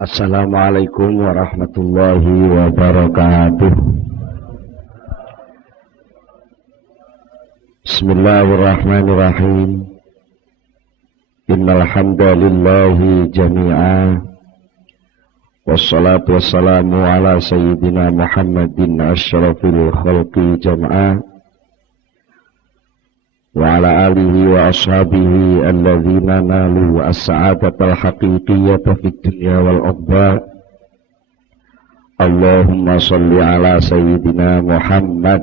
Assalamualaikum warahmatullahi wabarakatuh. Bismillahirrahmanirrahim. Innal hamdalillahi jami'a. Wassalatu wassalamu ala sayyidina Muhammadin asyrafil khalqi jam'a. Wa ala alihi wa ashabihi alladhina nalu as-sa'adatal haqiqiyyata fid dunya wal ukhra. Allahumma salli ala sayyidina Muhammad.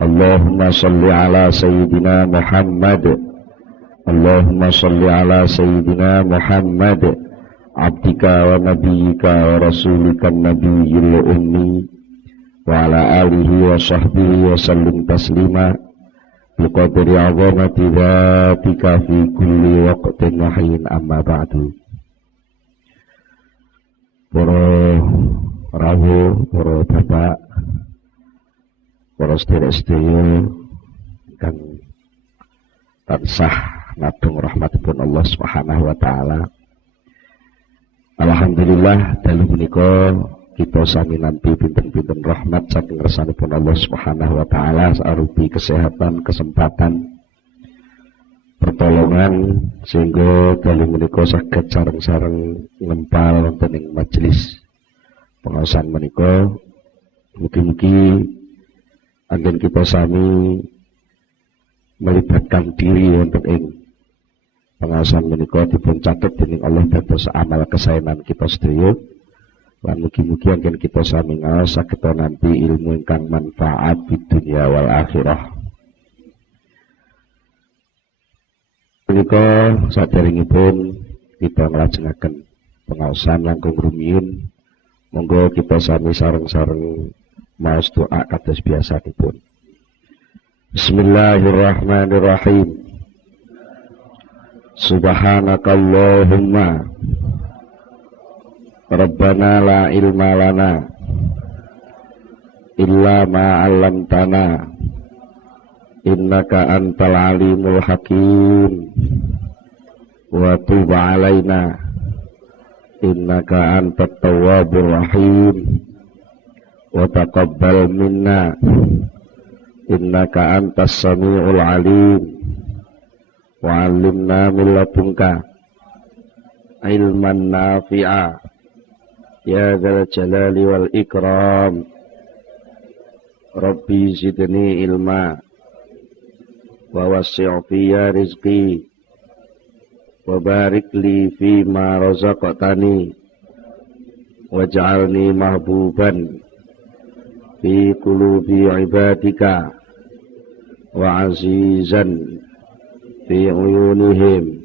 Allahumma salli ala sayyidina Muhammad. Allahumma salli ala sayyidina Muhammad abdika wa nabiyyika wa rasulika nabiyyil ummi wa ala alihi wa sahbihi wa sallim taslima biqadri 'azamati dzatika fi kulli waqtin wa hin, amma ba'du. Para rawuh, para bapak, para sedherek-sedherek kang tansah nadung rahmatipun Allah Subhanahu wa taala. Alhamdulillah dalu menika kita sami nampi pinten-pinten rahmat saking ngersanipun Allah Subhanahu wa taala sarupi kesehatan, kesempatan, pertolongan sehingga dalu menika saged sareng-sareng ngempal wonten ing majelis pengaosan menika. Mugi-mugi anggen kita sami melibatkan diri wonten ing pengaosan menika dipun catet dening Allah dados amal kesaenan kita sedaya. Lan mugi-mugi anggen kita sami ngaos saged nampi ilmu ingkang manfaat di dunia wal akhirah. Menika saderengipun kita nglajengaken pengaosan langkung rumiyin, monggo kita sami sareng-sareng maos doa kados biasanipun. Bismillahirrahmanirrahim. Subhanakallahumma Rabbana la ilma lana illa ma 'allamtana innaka antal alimul hakim wa tub 'alaina innaka antat tawwabur rahim wa taqabbal minna innaka antas samiul alim wa 'allimna min ladunka ilman nafi'a ya dzal jalali wal ikram. Rabbi zidni ilma wa wasi' fiyya rizqi wa barik li fi ma razaqtani waj'alni mahbuban fi qulubi ibadika wa azizan fi uyunihim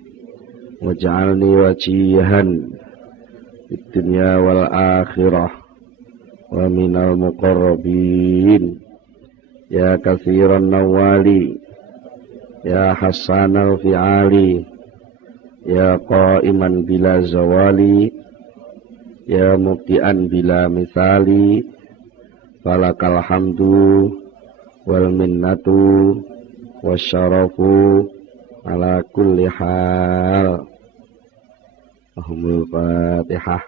waj'alni wajihan fid dunya wal akhirah wa minal muqarrabin ya katsiran nawali ya hasanal fi'ali ya qa'iman bila zawali ya mubti'an bila mithali falakal hamdu wal minnatu wasyarafu ala kulli hal. Allahumma Fatihah.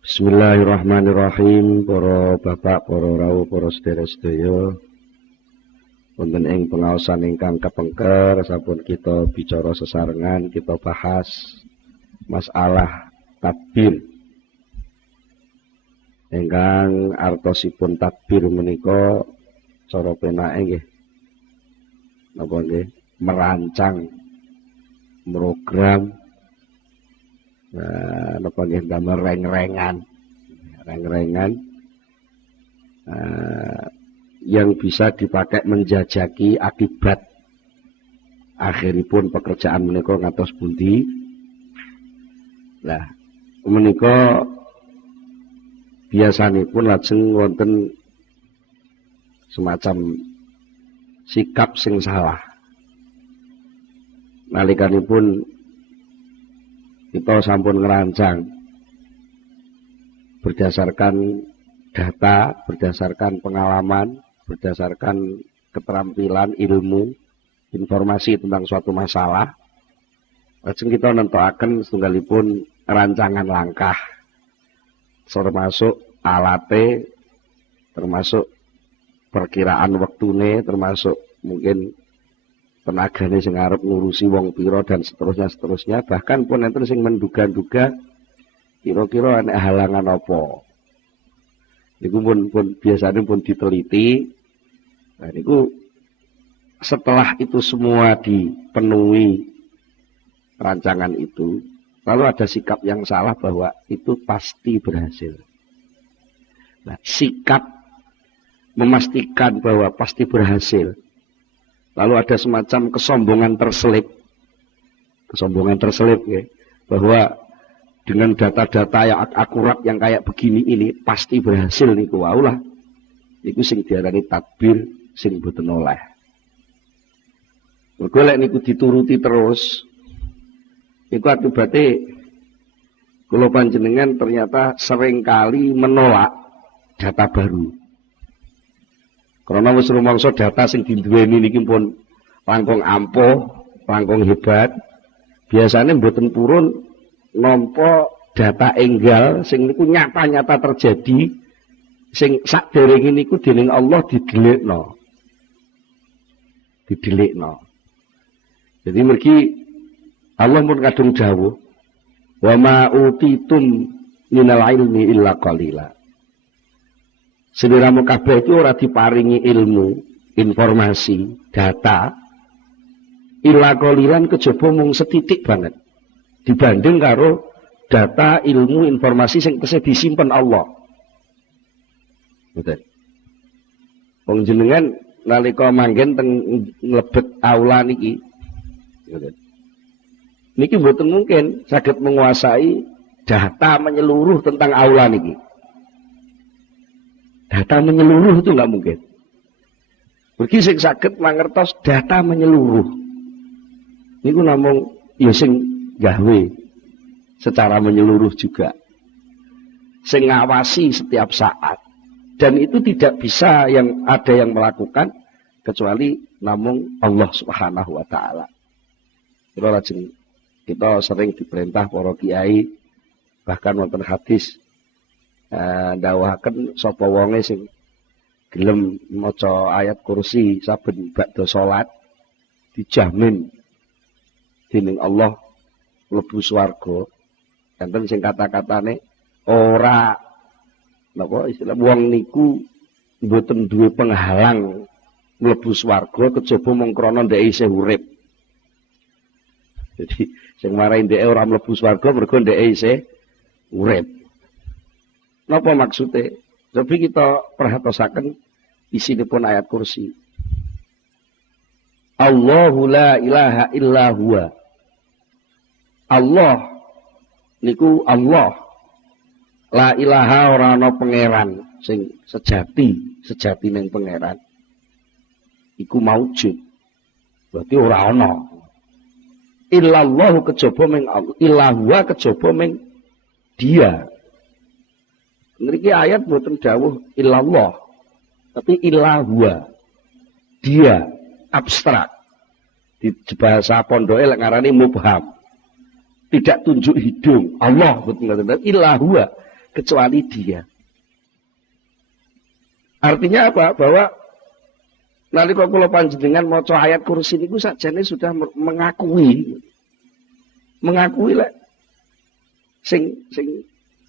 Bismillahirrahmanirrahim. Para bapak, para rawuh, para sedherek-sedherek wonten ing pengaosan ingkang kepengker sampun kita bicara sesarengan, kita bahas masalah takbir. Ingkang artosipun takbir menika cara penake nggih napa nggih merancang program napa nggih damel reng-rengan yang bisa dipakai menjajaki akibat akhiripun pekerjaan menika ngatos pundi. Lah menika biasanipun lajeng wonten semacam sikap sing salah. Nalikanipun kita sampun ngerancang berdasarkan data, berdasarkan pengalaman, berdasarkan keterampilan, ilmu, informasi tentang suatu masalah. Lajeng kita nentukaken setunggalipun rancangan langkah, termasuk alate, termasuk perkiraan waktune, termasuk mungkin tenagane sing arep ngurusi wong pira dan seterusnya, bahkan pun enten sing menduga-duga kira-kira ana halangan apa. Niku pun biasanya pun diteliti. Nah, niku setelah itu semua dipenuhi rancangan itu, lalu ada sikap yang salah bahwa itu pasti berhasil. Nah, sikap memastikan bahwa pasti berhasil, lalu ada semacam kesombongan terselip ya, bahwa dengan data-data yang akurat yang kayak begini ini pasti berhasil niku waulah. Niku sing diarani tadbir sing boten oleh. Mergo lek niku dituruti terus, niku akibate kula panjenengan ternyata seringkali menolak data baru. Karena wis rumangsa data sing diduweni niki pun langkung ampuh, langkung hebat. Biasanya mboten purun nampa data enggal sing niku nyata-nyata terjadi, sing sakderenge niku dening Allah didelikno. Jadi mergi Allah pun kadung dawuh, wa ma utitum minal ilmi illa qalila. Sedherek kabeh itu ora diparingi ilmu, informasi, data illa qalilan kejaba mung setitik banget dibanding karo data, ilmu, informasi sing tesih disimpen Allah. Betul. Wong jenengan nalika manggen teng mlebet aula niki, betul. Niki mboten mungkin saged menguasai data menyeluruh tentang aula niki. Data menyeluruh itu nggak mungkin. Bagi sing saged mangertos data menyeluruh. Niku namung ya sing gawe secara menyeluruh juga, sing ngawasi setiap saat, dan itu tidak bisa yang ada yang melakukan kecuali namung Allah Subhanahu wa taala. Kita sering diperintah para kiai, bahkan wonten hadis ndawuhaken sapa wonge sing gelem maca ayat kursi saben badha salat dijamin dening Allah mlebu swarga. Enten sing kata-katane ora napa istilah wong niku mboten duwe penghalang mlebu swarga kejaba mung krana ndek isih urip. Jadi sing marahi ndek ora mlebu swarga mergo ndek isih urip. Napa maksude? Coba kita perhatosaken isinipun ayat kursi. Allahu la ilaha illa huwa. Allah niku Allah. La ilaha ora ana pangeran sing sejati ning pangeran. Iku maujud. Berarti ora ana. Illallahu kejaba ming Allah, ilahwa kejaba ming Dia. Niki ayat boten dawuh illallah, tapi ilahwa. Dia abstrak. Di bahasa pondoke lek ngarani mubham. Tidak tunjuk hidung. Allah betul-betul ilahwa kecuali Dia. Artinya apa? Bahwa nalika kula panjenengan maca ayat kursi niku sakjane sudah mengakui lek sing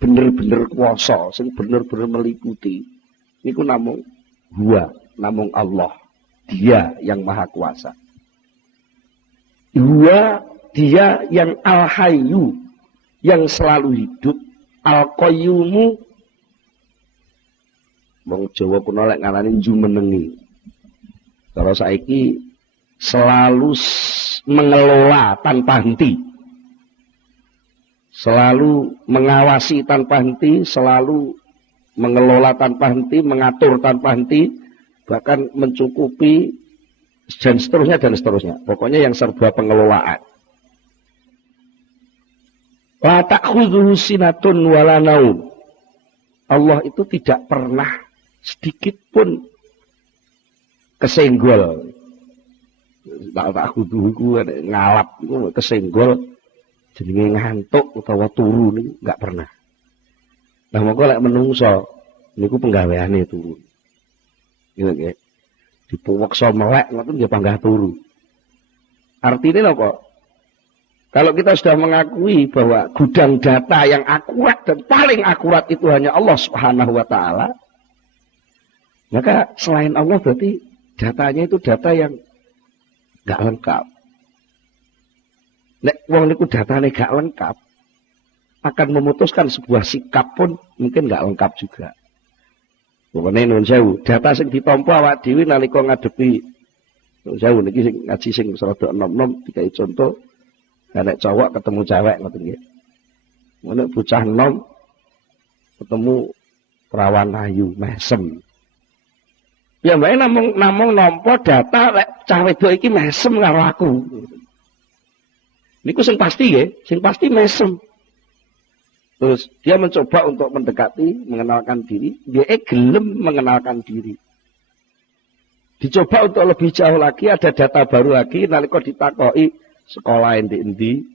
bener-bener kuwasa, sing bener-bener meliputi niku namung Huwa, namung Allah. Dia yang maha kuasa. Huwa, Dia yang al-hayyu, yang selalu hidup, al-qayyumu, wong Jawa kuno lek ngarani jumenengi. Kalau saiki selalu mengelola tanpa henti, selalu mengawasi tanpa henti, selalu mengelola tanpa henti, mengatur tanpa henti, bahkan mencukupi dan seterusnya. Pokoknya yang serba pengelolaan. La ta'khudhuhu sinatun wala naum. Allah itu tidak pernah sedikit pun kesenggol. Tak kudu ngalap iku kesenggol jenenge ngantuk utawa turu niku enggak pernah. Nah mongko lek menungso niku penggaweane turu. Gitu nggih. Dipuweksa melek ngoten nggih panggah turu. Artinya apa? Kalau kita sudah mengakui bahwa gudang data yang akurat dan paling akurat itu hanya Allah Subhanahu wa taala, maka selain Allah berarti datanya itu data yang gak lengkap. Nek wong niku datane gak lengkap, akan memutuskan sebuah sikap pun mungkin gak lengkap juga. Pokoknya nun sewu, data sing ditampa awak dhewe nalika ngadepi nun sewu niki sing ngaji sing rada enom-enom dikai contoh, nek cowok ketemu cewek ngoten nggih. Nek bocah enom ketemu perawan ayu mesem. Ya mbak namung nampa data lek cah wedok iki mesem karo aku. Niku sing pasti nggih, sing pasti mesem. Terus dia mencoba untuk mendekati, mengenalkan diri, dia gelem mengenalkan diri. Dicoba untuk lebih jauh lagi, ada data baru lagi, nalika ditakoki sekolah endi-endi,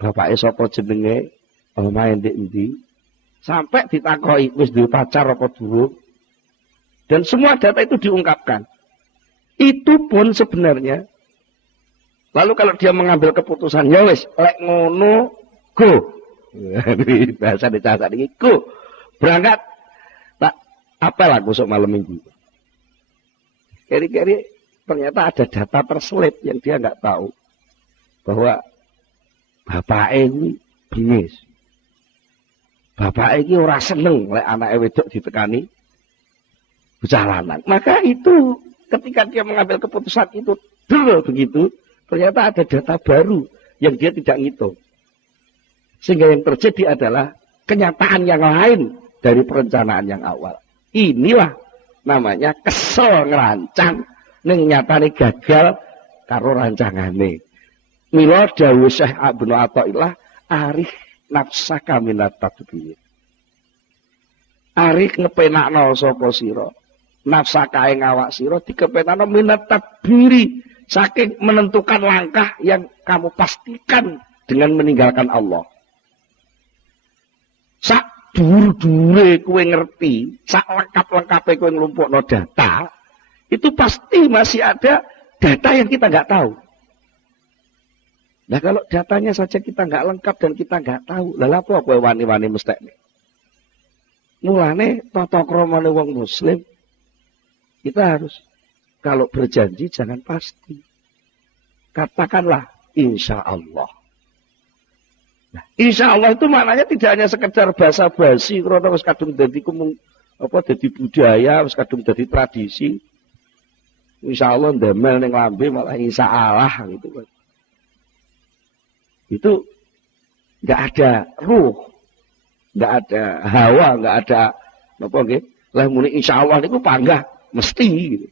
bapake sapa jenenge, omahe endi-endi, sampai ditakoki wis duwe pacar apa durung. Dan semua data itu diungkapkan. Itu pun sebenarnya. Lalu kalau dia mengambil keputusan, ya wis, lek ngono, go. Bahasa dicacak ini, go. Berangkat, tak apel aku sok malam minggu. Kiri-kiri ternyata ada data terselip yang dia nggak tahu. Bahwa bapak ini bingis. Bapak ini ora seneng lek anake wedok ditekani. Berjalanan. Maka itu ketika dia mengambil keputusan itu begitu, ternyata ada data baru yang dia tidak ngitung. Sehingga yang terjadi adalah kenyataan yang lain dari perencanaan yang awal. Inilah namanya kesel ngerancang ning nyatane gagal karo rancangane. Mila dawuh Syekh Ibnu Athaillah arif nafsaka minat tadbir. Arif ngepenakno sapa sira. Nafsaka ing awak sira dikepenakno minat tadbiri saking menentukan langkah yang kamu pastikan dengan meninggalkan Allah. Sak dhuwur-dhuwure kowe ngerti, sak lengkap-lengkape kowe nglumpukno data, itu pasti masih ada data yang kita nggak tahu. Nah kalau datanya saja kita nggak lengkap dan kita nggak tahu, lha apa kowe wani-wani mesthekne? Mulane tata kramane wong muslim kita harus kalau berjanji jangan pasti. Katakanlah insya Allah. Nah, insya Allah itu maknanya tidak hanya sekedar basa-basi, karena wis kadung dadi dadi budaya, wis kadung dadi tradisi. Insya Allah ndemel ning lambe malah insya Allah gitu kan. Itu nggak ada ruh, nggak ada hawa, nggak ada apa nggih. Lah muni insya Allah niku panggah mesti gitu.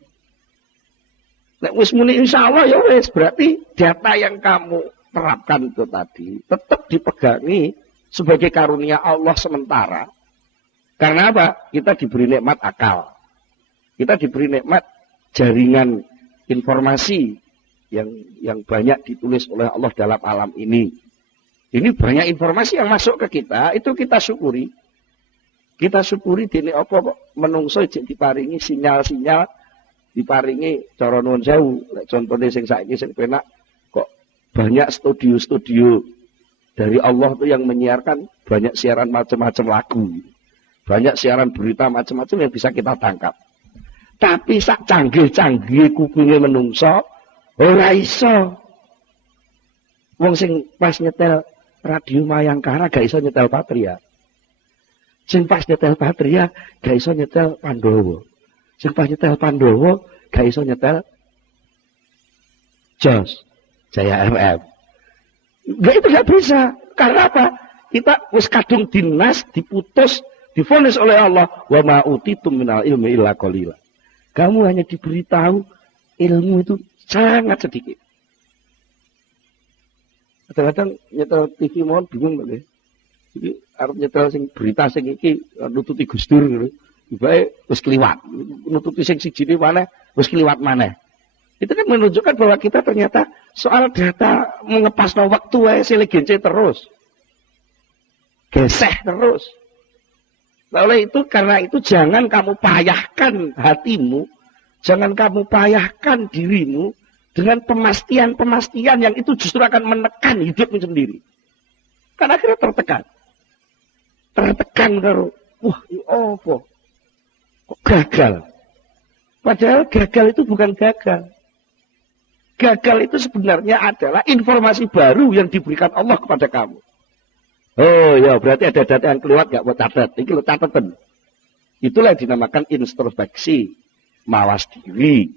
Nek wis muni insyaallah ya wis berarti data yang kamu terapkan itu tadi tetap dipegangi sebagai karunia Allah sementara. Karena apa? Kita diberi nikmat akal. Kita diberi nikmat jaringan informasi yang banyak ditulis oleh Allah dalam alam ini. Ini banyak informasi yang masuk ke kita, itu kita syukuri. Kita syukuri dene apa kok menungso diparingi sinyal-sinyal, diparingi cara nuwun sewu. Contohnya sing saiki sing penak kok banyak studio-studio dari Allah itu yang menyiarkan banyak siaran macam-macam lagu. Banyak siaran berita macam-macam yang bisa kita tangkap. Tapi sak canggih-canggih kupinge menungso ora iso. Wong sing pas nyetel radio Mayangkara gak iso nyetel Patria. Sing pas nyetel Patria gak iso nyetel Pandowo. Sing pas nyetel Pandowo gak iso nyetel Jos Jaya FM. Gak itu gak bisa. Karena apa? Kita wis kadung dinas, diputus, divonis oleh Allah, wa ma utitum minal ilmi illa qalila. Kamu hanya diberitahu ilmu itu sangat sedikit. Kadang-kadang nyetel TV mohon bingung nggak? Iki arep nyetel sing berita sing iki nututi Gus Dur ngono. Ibae wis kliwat. Nututi sing sijine maneh wis kliwat maneh. Itu kan menunjukkan bahwa kita ternyata soal data mengepasno waktu wae silih gence terus. Geseh terus. Nah, oleh itu karena itu jangan kamu payahkan hatimu, jangan kamu payahkan dirimu dengan pemastian-pemastian yang itu justru akan menekan hidupmu sendiri. Karena akhirnya tertekan. Tertekan karo, wah, ini apa? Kok gagal? Padahal gagal itu bukan gagal. Gagal itu sebenarnya adalah informasi baru yang diberikan Allah kepada kamu. Oh ya, berarti ada data yang keluar gak buat catat. Ini lo catatan. Itulah yang dinamakan introspeksi, mawas diri.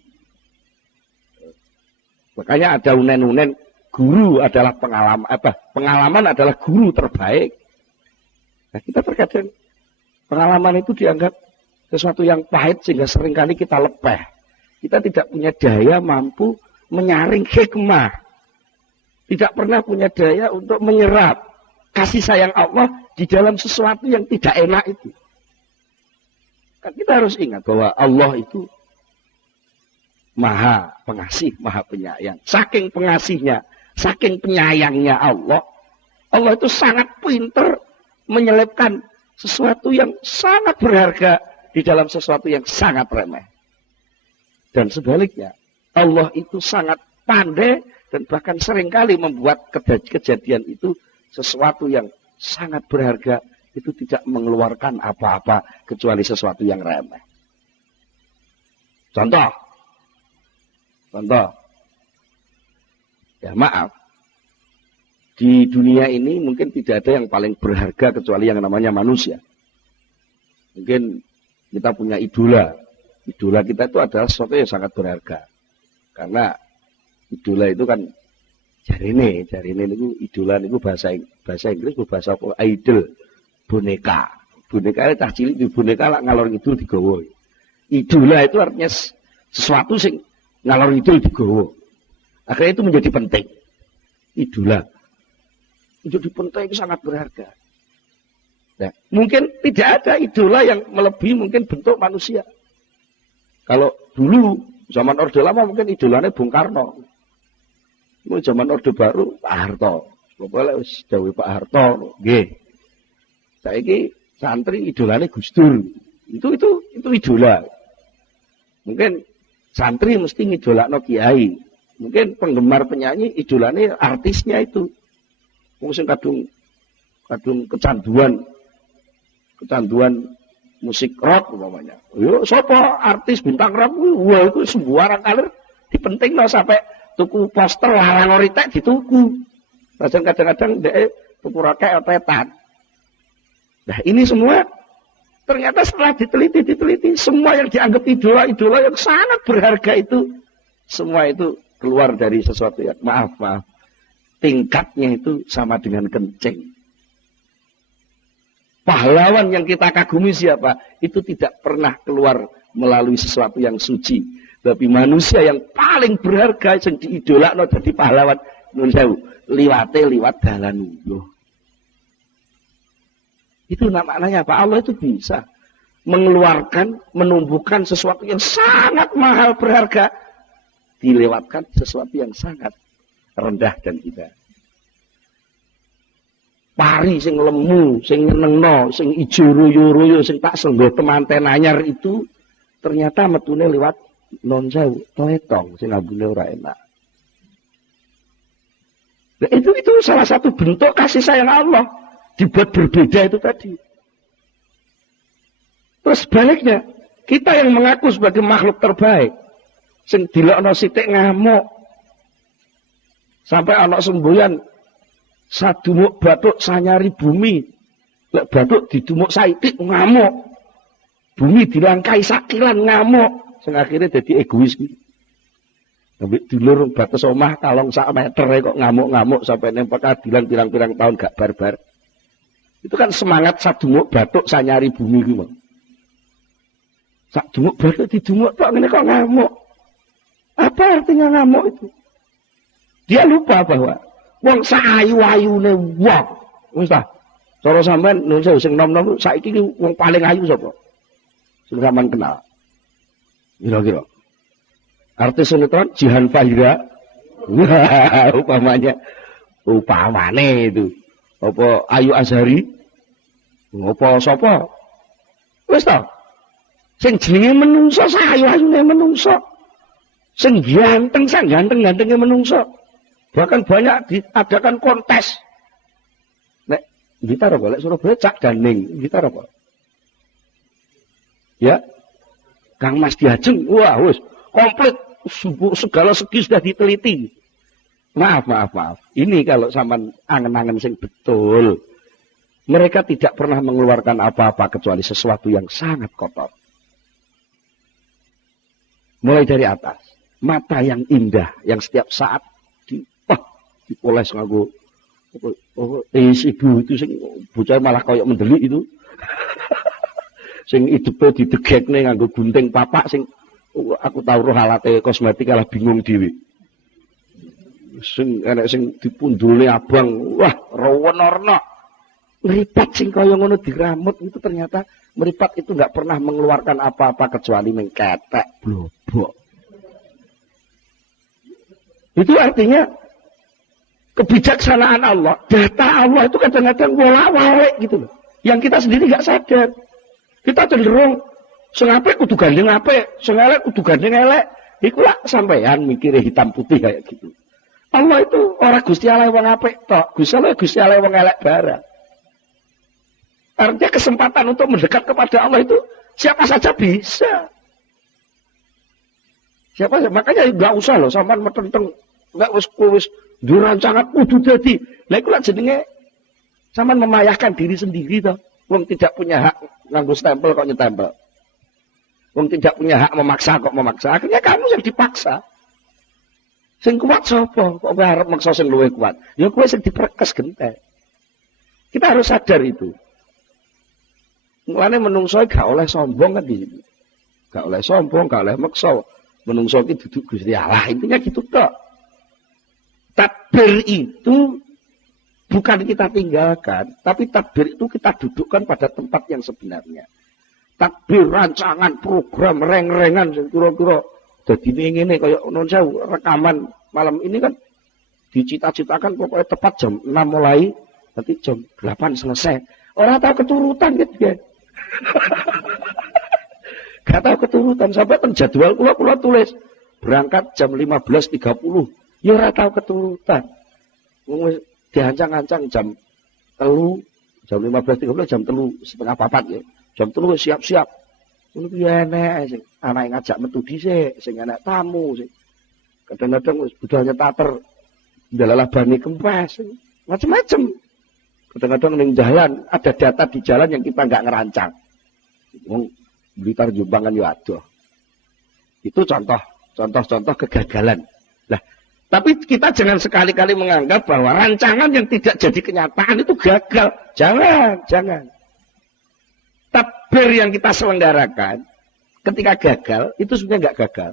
Makanya ada unen-unen, guru adalah pengalaman, pengalaman adalah guru terbaik. Nah, kita terkadang pengalaman itu dianggap sesuatu yang pahit sehingga seringkali kita lepeh. Kita tidak punya daya mampu menyaring hikmah. Tidak pernah punya daya untuk menyerap kasih sayang Allah di dalam sesuatu yang tidak enak itu. Kan kita harus ingat bahwa Allah itu Maha Pengasih, Maha Penyayang. Saking pengasihnya, saking penyayangnya Allah, Allah itu sangat pintar menyelipkan sesuatu yang sangat berharga di dalam sesuatu yang sangat remeh. Dan sebaliknya, Allah itu sangat pandai dan bahkan seringkali membuat kejadian itu sesuatu yang sangat berharga itu tidak mengeluarkan apa-apa kecuali sesuatu yang remeh. Contoh, ya maaf, di dunia ini mungkin tidak ada yang paling berharga kecuali yang namanya manusia. Mungkin kita punya idola. Idola kita itu adalah sesuatu yang sangat berharga. Karena idola itu kan jarine itu idola itu bahasa Inggris bahasa apa? Idol, boneka. Boneka itu cah cilik di boneka lak ngalor ngidul digawa. Idola itu artinya sesuatu sing ngalor ngidul digawa. Akhirnya itu menjadi penting. Idola menjadi penting, itu sangat berharga. Nah, mungkin tidak ada idola yang melebihi mungkin bentuk manusia. Kalau dulu zaman Orde Lama mungkin idolanya Bung Karno. Mau zaman Orde Baru Pak Harto. Pokoknya wis dawuh Pak Harto nggih. Saiki santri idolane Gus Dur. Itu idola. Mungkin santri mesti ngidolakno kiai. Mungkin penggemar penyanyi idolane artisnya itu. Wong sing kadung kecanduan musik rock umpamanya. Yo sapa artis bintang rock wah itu sembarang kalir dipentingno sampai tuku poster larang oritek dituku. Kadang-kadang dhek tuku rokek otetan. Nah, ini semua ternyata setelah diteliti semua yang dianggap idola yang sangat berharga itu semua itu keluar dari sesuatu yang maaf tingkatnya itu sama dengan kencing. Pahlawan yang kita kagumi siapa? Itu tidak pernah keluar melalui sesuatu yang suci. Tapi manusia yang paling berharga yang diidolakno dadi pahlawan nun sewu, liwat dalan ulo. Itu namanya apa? Allah itu bisa mengeluarkan, menumbuhkan sesuatu yang sangat mahal berharga dilewatkan sesuatu yang sangat rendah dan tidak. Pari sing lemu, sing nyenengno, sing ijo royo-royo, sing tak senggo temanten anyar itu ternyata metune lewat non sewu, toetong sing ambune ora enak. Nah, itu salah satu bentuk kasih sayang Allah dibuat berbeda itu tadi. Terus sebaliknya, kita yang mengaku sebagai makhluk terbaik, sing dilokno sithik ngamuk. Sampai anak semboyan sadumuk batuk sanyari bumi. Lek batuk didumuk saitik ngamuk. Bumi dilangkai sakilan ngamuk. Sing akhirnya jadi egois gitu. Sampai dulur batas omah kalong sak meter kok ngamuk-ngamuk sampai nempak adilan pirang-pirang tahun gak barbar. Itu kan semangat sadumuk batuk sanyari bumi gitu. Sadumuk batuk didumuk tok ngene kok ngamuk. Apa artinya ngamuk itu? Dia lupa bahwa wong saayu-ayune wong wis ta Cara sampean nun sewu sing nom-nom saiki ki wong paling ayu sapa? Sing sampean kenal. Kira-kira. Artis sinetron Jihan Fahira. Wah, upamane itu. Apa Ayu Azhari? Apa sapa? Wis ta? Sing jenenge menungso sayu-ayune menungso. Sing ganteng sang ganteng-gantenge menungso. Bahkan banyak diadakan kontes. Nek gitar apa lek Surabaya Cak Daning, gitar apa? Ya. Kang Mas Diajeng, wah wis komplit segala segi sudah diteliti. Maaf. Ini kalau sampean angen-angen sing betul. Mereka tidak pernah mengeluarkan apa-apa kecuali sesuatu yang sangat kotor. Mulai dari atas. Mata yang indah. Yang setiap saat dipoles nganggo ibu itu sing bocah malah kayak mendelik itu. Sing hidupe didegekne nganggo gunting papak sing aku tahu roh alate kosmetik kalah bingung dhewe. Sing enek sing dipundule abang, wah rawana-rana. Meripat sing kaya ngono diramut itu ternyata meripat itu enggak pernah mengeluarkan apa-apa kecuali mengketek blobok. Itu artinya kebijaksanaan Allah, data Allah itu kadang-kadang bolak-balik gitu loh. Yang kita sendiri enggak sadar. Kita cenderung sing apik kudu gandeng apik, sing elek kudu gandeng elek. Iku lah sampean mikire hitam putih kayak gitu. Allah itu ora Gusti Allah wong apik tok, Gusti Allah wong elek barang. Artinya kesempatan untuk mendekat kepada Allah itu siapa saja bisa. Siapa saja, makanya enggak usah loh sampean metenteng, enggak wis dirancangan kudu dadi. Lah iku lak jenenge sampean memayahkan diri sendiri toh. Wong tidak punya hak nganggo stempel kok nyetempel. Wong tidak punya hak memaksa kok memaksa. Akhirnya kamu yang dipaksa. Sing kuat sapa? Kok kowe arep maksa sing luwih kuat? Ya kowe sing diperkes gentek. Kita harus sadar itu. Mulane menungso gak oleh sombong kan di sini. Gak oleh sombong, gak oleh maksa. Menungso iki duduk Gusti Allah. Intinya gitu tok. Takbir itu bukan kita tinggalkan, tapi takbir itu kita dudukkan pada tempat yang sebenarnya. Takbir, rancangan, program, reng-rengan, kira-kira jadi ngene kayak non sewu rekaman malam ini kan dicita-citakan pokoknya tepat jam 6 mulai, nanti jam 8 selesai. Orang tahu keturutan gitu ya. Gak tahu keturutan sampai jadwal kula tulis berangkat jam 15.30. Ya ora tahu keturutan. Diancang-ancang jam 3, jam 15.30 jam 3:30 ya. Jam 3 siap-siap. Ngono piye enek sing anake ngajak metu dhisik, sing enek tamu sing. Kadang-kadang wis budalnya tater ndalalah bani kempes, macam-macam. Kadang-kadang ning jalan ada data di jalan yang kita enggak ngerancang. Wong Blitar Jombang kan yo adoh. Itu contoh kegagalan. Lah, tapi kita jangan sekali-kali menganggap bahwa rancangan yang tidak jadi kenyataan itu gagal. Jangan. Takbir yang kita selenggarakan ketika gagal itu sebenarnya enggak gagal.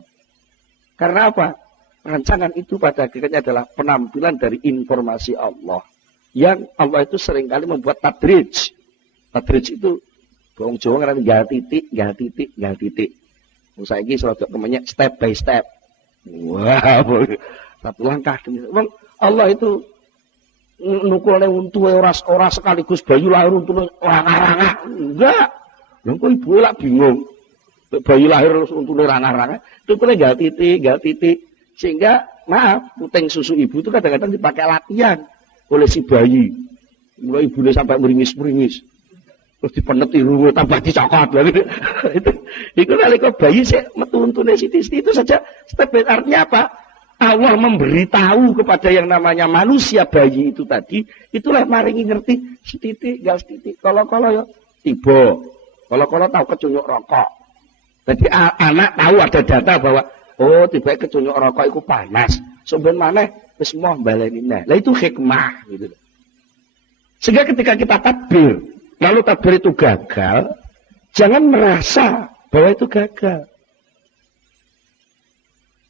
Karena apa? Rancangan itu pada akhirnya adalah penampilan dari informasi Allah. Yang Allah itu seringkali membuat tadrij. Tadrij itu wong Jawa ngarani gal titik. Wong saiki serodok kemenyek step by step. Wah, satu langkah demi wong Allah itu nukule untu ora sekaligus bayi lahir untune rangah-rangah. Enggak. Lha kok ibu lak bingung. Bayi lahir untune rangah-rangah, nukule gal titik. Sehingga maaf, puting susu ibu itu kadang-kadang dipakai latihan oleh si bayi. Mulai ibunya sampai meringis-meringis. Terus dipeneti rungu tambah dicokot lagi. Itu nalika bayi sik metu untune sithik-sithik itu saja step artinya apa? Allah memberitahu kepada yang namanya manusia bayi itu tadi, itulah maringi ngerti setitik gal setitik. Kalau ya tiba. Kalau tahu kecunyuk rokok. Jadi anak tahu ada data bahwa oh tiba kecunyuk rokok itu panas. Sampeyan maneh wis moh baleni neh. Lah itu hikmah gitu. Sehingga ketika kita takbir, lalu takbir itu gagal, jangan merasa bahwa itu gagal.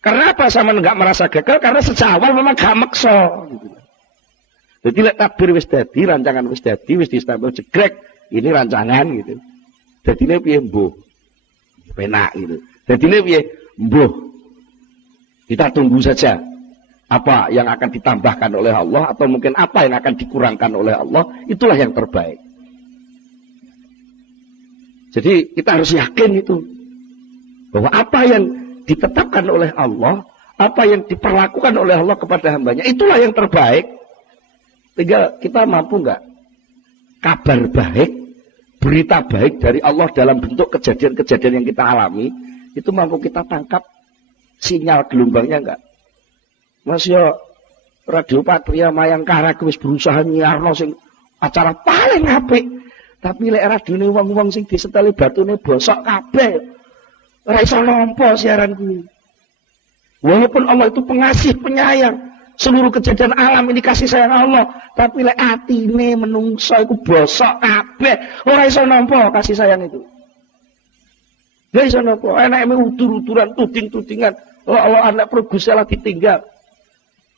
Karena apa sama enggak merasa gagal? Karena sejak awal memang gak maksa. Gitu. Jadi lek takbir wis dadi, rancangan wis dadi, wis distempel jegrek, ini rancangan gitu. Dadine piye mbuh? Penak gitu. Dadine piye? Mbuh. Kita tunggu saja apa yang akan ditambahkan oleh Allah atau mungkin apa yang akan dikurangkan oleh Allah, itulah yang terbaik. Jadi kita harus yakin itu bahwa apa yang ditetapkan oleh Allah, apa yang diperlakukan oleh Allah kepada hambanya, itulah yang terbaik. Tinggal kita mampu nggak kabar baik, berita baik dari Allah dalam bentuk kejadian-kejadian yang kita alami, itu mampu kita tangkap sinyal gelombangnya enggak? Mas yo Radio Patria Mayangkara wis berusaha nyiarno sing acara paling apik. Tapi lek radine wong-wong sing diseteli batune bosok kabeh. Ora iso nampa siaran kuwi. Walaupun Allah itu pengasih, penyayang, seluruh kejadian alam ini kasih sayang Allah, tapi lek atine menungso iku bosok kabeh, ora iso nampa kasih sayang itu. Ora iso nampa, enake udur-uduran, tuding-tudingan. Allah anak produksi lah ditinggal.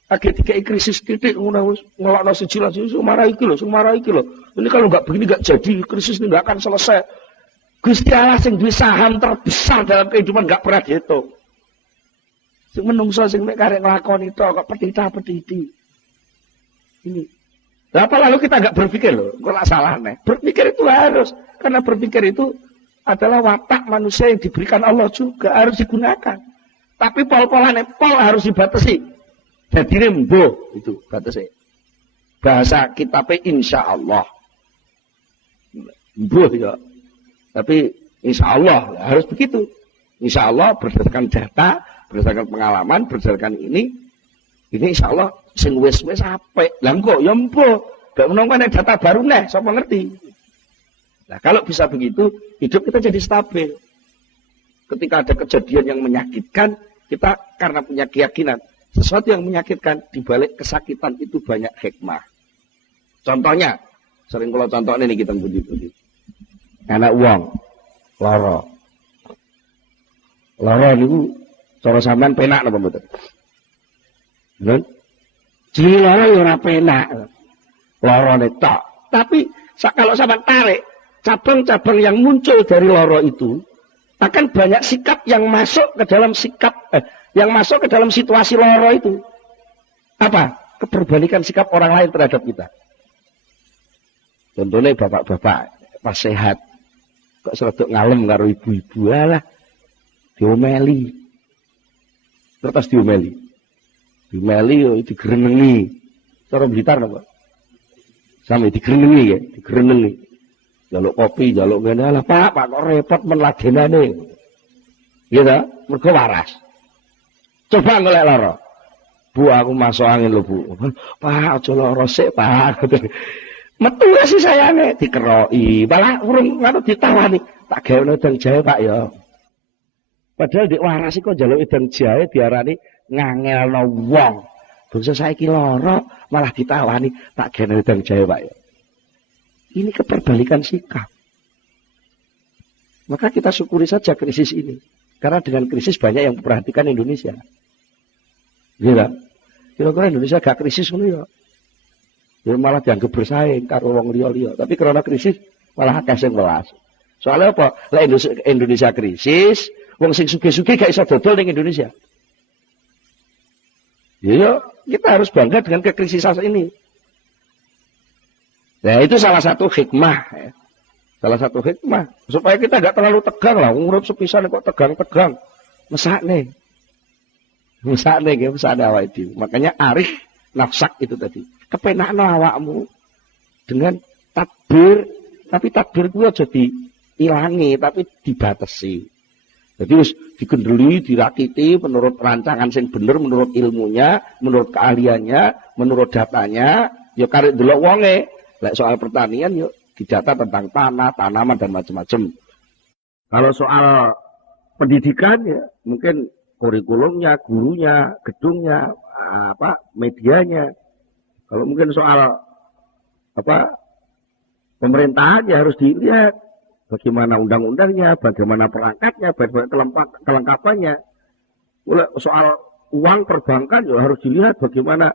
Akhir tiga krisis titik ngelakno siji lan siji marah iki lho. Ini kalau enggak begini enggak jadi, krisis ini enggak akan selesai. Gusti Allah sing duwe saham terbesar dalam kehidupan enggak pernah dihitung. Sing menungso sing mek karek nglakoni tok kok petita-petiti. Ini. Lah apa lalu kita enggak berpikir loh, kok lak salah nih. Berpikir itu harus, karena berpikir itu adalah watak manusia yang diberikan Allah juga, harus digunakan. Tapi pol-polane harus dibatasi. Jadi rembo itu batasnya. Bahasa kitabnya insya Allah. Mbuh ya. Tapi insya Allah harus begitu. Insya Allah berdasarkan data, berdasarkan pengalaman, berdasarkan ini insya Allah sing wis-wis apik. Lah kok ya mbuh. Gak menunggu data baru nih, sapa ngerti. Nah kalau bisa begitu, hidup kita jadi stabil. Ketika ada kejadian yang menyakitkan, kita karena punya keyakinan sesuatu yang menyakitkan, dibalik kesakitan itu banyak hikmah. Contohnya, sering kalau contohnya ini kita budi-budi. Anak uang, loro. Loro itu, cara sampean penak apa betul? Betul? Jadi loro ya ora penak. Loro tok. Tapi kalau sampean tarik, cabang-cabang yang muncul dari loro itu, akan banyak sikap yang masuk ke dalam yang masuk ke dalam situasi loro itu. Apa? Keperbalikan sikap orang lain terhadap kita. Contohnya bapak-bapak pas sehat kok serodok ngalem karo ibu-ibu lah diomeli. Terus diomeli. Diomeli yo digerenengi. Cara Blitar napa? Sampe digerenengi ya, digerenengi. Jaluk kopi, jaluk ngene lah, Pak kok repot men ladenane. Gitu, mergo waras. Coba ngolek lara. Bu aku masuk angin lho Bu. Pak aja lara sik Pak. Metu kasih sayange dikeroi. Malah urung ngono ditawani. Tak gawe wedang jahe Pak ya. Padahal dik waras kok njaluk wedang jahe diarani ngangelno wong. Bangsa saiki lara malah ditawani tak gawe wedang jahe Pak ya. Ini keperbalikan sikap. Maka kita syukuri saja krisis ini. Karena dengan krisis banyak yang memperhatikan Indonesia. Gitu. Kira-kira Indonesia gak krisis ngono ya. Ya malah dianggap bersaing karo wong liya-liya. Tapi karena krisis malah akeh sing welas. Soalnya apa? Lek Indonesia krisis, wong sing sugih-sugih gak iso dodol ning Indonesia. Ya, kita harus bangga dengan kekrisisan ini. Nah, itu salah satu hikmah ya. Salah satu hikmah supaya kita nggak terlalu tegang lah. Urip sepisan kok tegang-tegang. Mesakne awak itu. Makanya arif nafsak itu tadi. Kepenakno awakmu dengan takbir, tapi takbir ku aja diilangi, tapi dibatasi. Jadi wis dikendeli, dirakiti menurut rancangan sing bener, menurut ilmunya, menurut keahliannya, menurut datanya, ya karek delok wonge. Lek soal pertanian yuk didata tentang tanah, tanaman dan macam-macam. Kalau soal pendidikan ya mungkin kurikulumnya, gurunya, gedungnya, medianya. Kalau mungkin soal pemerintahan ya harus dilihat bagaimana undang-undangnya, bagaimana perangkatnya, bagaimana kelengkapannya. Soal uang perbankan ya harus dilihat bagaimana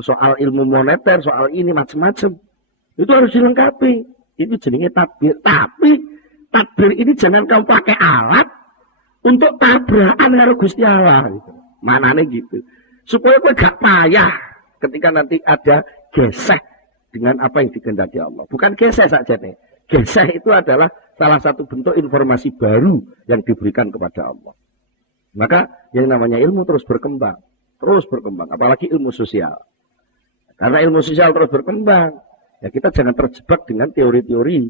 soal ilmu moneter, soal ini macam-macam. Itu harus dilengkapi. Itu jenenge tadbir. Tapi tadbir ini jangan kamu pakai alat untuk tabrakan karo Gusti Allah. Gitu. Manane gitu. Supaya kowe gak payah ketika nanti ada gesek dengan apa yang dikehendaki Allah. Bukan gesek saja nih. Gesek itu adalah salah satu bentuk informasi baru yang diberikan kepada Allah. Maka yang namanya ilmu terus berkembang. Terus berkembang. Apalagi ilmu sosial. Karena ilmu sosial terus berkembang. Ya kita jangan terjebak dengan teori-teori.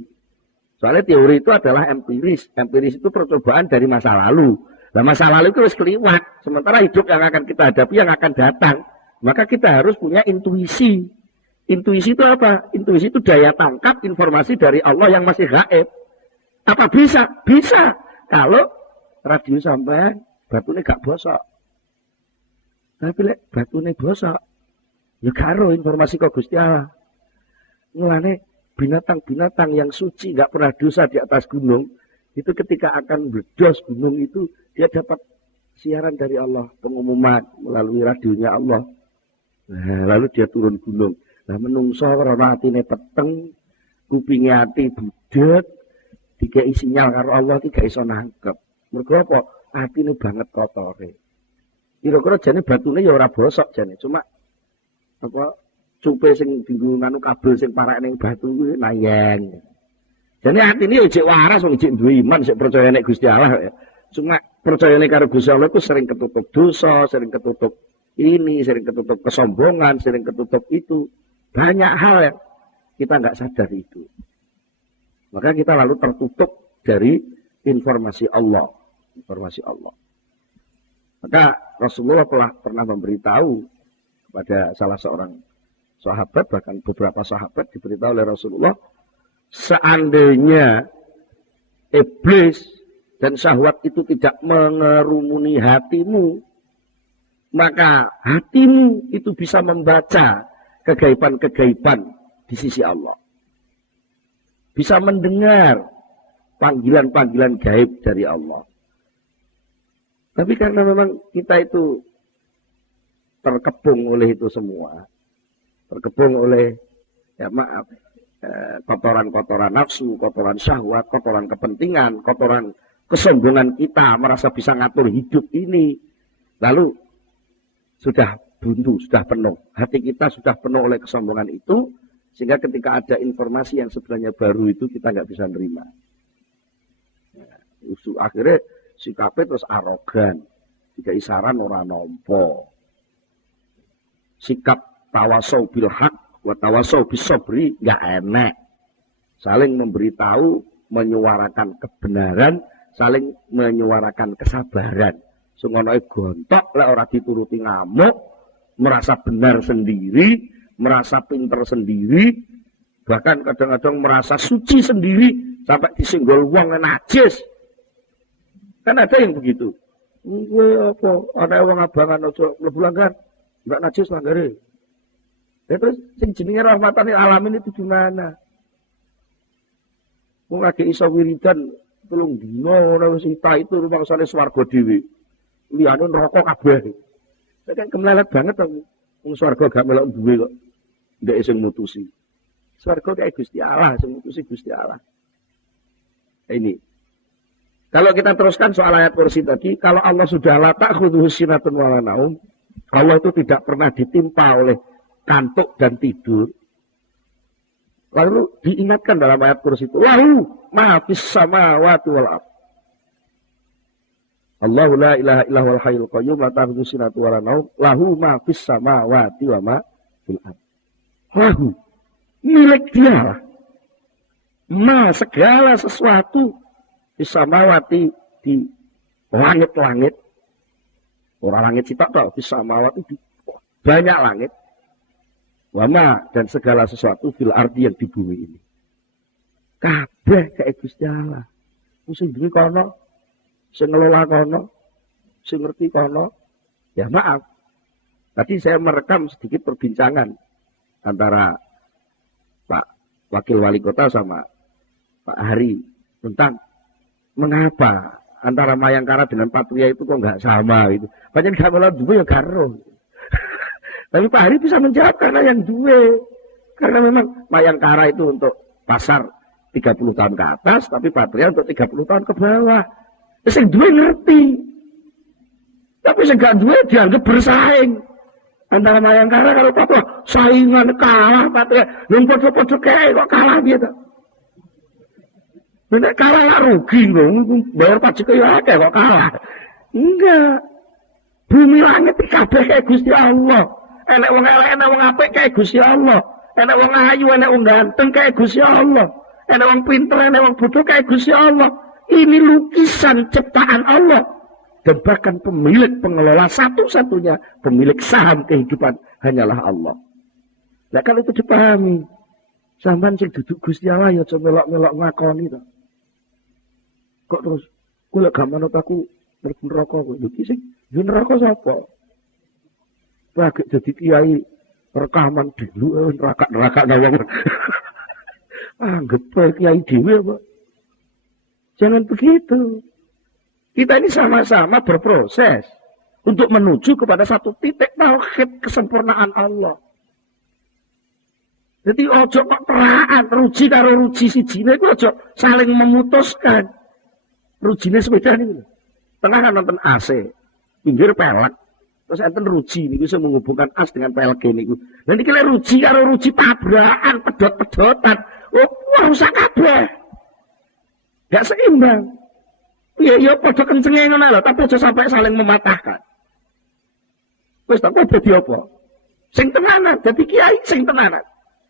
Soalnya teori itu adalah empiris. Empiris itu percobaan dari masa lalu. Nah masa lalu itu harus keliwat. Sementara hidup yang akan kita hadapi yang akan datang. Maka kita harus punya intuisi. Intuisi itu apa? Intuisi itu daya tangkap informasi dari Allah yang masih gaib. Apa bisa? Bisa. Kalau radio sampai batune gak bosok. Tapi lek batune bosok, ya karo informasi kok Gusti Allah. Mulane binatang-binatang yang suci gak pernah dosa di atas gunung, itu ketika akan meledos gunung itu dia dapat siaran dari Allah, pengumuman melalui radionya Allah. Nah, lalu dia turun gunung. Nah, menungso karena atine peteng, kupinge ati budek, dikai sinyal karo Allah iki gak iso nangkep. Mergo apa? Atine banget kotore. Kira-kira jane batune ya ora bosok jane, cuma apa cupe sing dienggo nganu kabel sing parek ning batu kuwi nayeng. Jane atine ya jek waras wong jek duwe iman, sik percaya nek Gusti Allah ya. Cuma percayane karo Gusti Allah itu sering ketutup dosa, sering ketutup ini, sering ketutup kesombongan, sering ketutup itu. Banyak hal yang kita nggak sadar itu. Maka kita lalu tertutup dari informasi Allah. Informasi Allah. Maka Rasulullah pernah memberitahu kepada salah seorang sahabat, bahkan beberapa sahabat diberitahu oleh Rasulullah, seandainya iblis dan syahwat itu tidak mengerumuni hatimu, maka hatimu itu bisa membaca kegaiban-kegaiban di sisi Allah. Bisa mendengar panggilan-panggilan gaib dari Allah. Tapi karena memang kita itu terkepung oleh itu semua. Terkepung oleh, ya maaf, kotoran-kotoran nafsu, kotoran syahwat, kotoran kepentingan, kotoran kesombongan kita merasa bisa ngatur hidup ini. Lalu sudah buntu, sudah penuh. Hati kita sudah penuh oleh kesombongan itu, sehingga ketika ada informasi yang sebenarnya baru itu kita nggak bisa nerima. Nah, akhirnya sikapnya terus arogan, tidak isaran orang nompo. Sikap tawasau bil haq wa tawasau bis sabri nggak enak. Saling memberitahu, menyuarakan kebenaran, saling menyuarakan kesabaran. Sungonoe gontok lah orang dituruti ngamuk, merasa benar sendiri, merasa pinter sendiri, bahkan kadang-kadang merasa suci sendiri sampai disenggol wong najis. Kan ada yang begitu. Apa? Ada wong abangan aja mlebu langgar, enggak najis langgare. Terus sing jenenge rahmatan alamin itu gimana? Wong lagi iso wiridan 3 dina ora wis itu rumangsane swarga dhewe. Liyane neraka kabeh. Kan kemlelet banget to. Wong swarga gak melok duwe kok. Ndak sing mutusi. Swarga kayak Gusti Allah, sing mutusi Gusti Allah. Ini. Kalau kita teruskan soal ayat kursi tadi, kalau Allah sudah la ta'khudhuhu sinatun wala naum, Allah itu tidak pernah ditimpa oleh kantuk dan tidur. Lalu diingatkan dalam ayat kursi itu, lahu ma fis samawati wal ardh. Allahu la ilaha illa huwal hayyul qayyum la ta'khudhuhu sinatun wala naum, lahu ma fis samawati wa ma fil ardh. Lahu, milik dia lah. Ma segala sesuatu bisamawati di langit-langit. Orang langit sitok tau, bisamawati di banyak langit. Wama dan segala sesuatu fil ardi yang di bumi ini. Kabeh kayak Gusti Allah. Sing duwe kono, sing ngelola kono, sing ngerti kono. Ya maaf. Tadi saya merekam sedikit perbincangan antara Pak Wakil Wali Kota sama Pak Hari tentang mengapa antara Mayangkara dengan Patria itu kok nggak sama gitu. Banyak gak malah dua ya karo. Tapi Pak Hari bisa menjawab karena yang duwe. Karena memang Mayangkara itu untuk pasar 30 tahun ke atas, tapi Patria untuk 30 tahun ke bawah. Sing duwe ngerti. Tapi sing gak duwe dianggap bersaing. Antara Mayangkara kalau Papua saingan kalah Patria. Yang podo-podo kayak kok kalah gitu. Bener kalah lah rugi dong. Bayar pajak ya kok kalah. Enggak. Bumi langit kabeh kayak Gusti Allah. Enek wong elek, enek wong apik kayak Gusti Allah. Enek wong ayu, enek wong ganteng kayak Gusti Allah. Enek wong pinter, enek wong bodoh kayak Gusti Allah. Ini lukisan ciptaan Allah. Dan bahkan pemilik pengelola satu-satunya pemilik saham kehidupan hanyalah Allah. Nah kalau itu dipahami, sampean sing duduk Gusti Allah ya aja melok-melok ngakoni to. Kok terus kula gak manut aku neraka kok. Lho ki sing yo neraka sapa? Lagi jadi kiai rekaman dulu neraka nawang. Anggap kiai dewe apa? Jangan begitu. Kita ini sama-sama berproses untuk menuju kepada satu titik tauhid kesempurnaan Allah. Jadi ojo kok peraan, ruji karo ruji sijine itu ojo saling memutuskan. Rujine sepeda ini. Tengah kan nonton AC, pinggir pelek. Terus enten ruji ini bisa menghubungkan as dengan pelek ini. Nanti kira ruji karo ruji tabrakan, pedot-pedotan. Oh, wah rusak kabeh. Gak seimbang. Ya pada kencengnya ngono lho, tapi aja sampai saling mematahkan. Wis tak apa dadi apa? Sing tenanan, dadi kiai sing tenanan.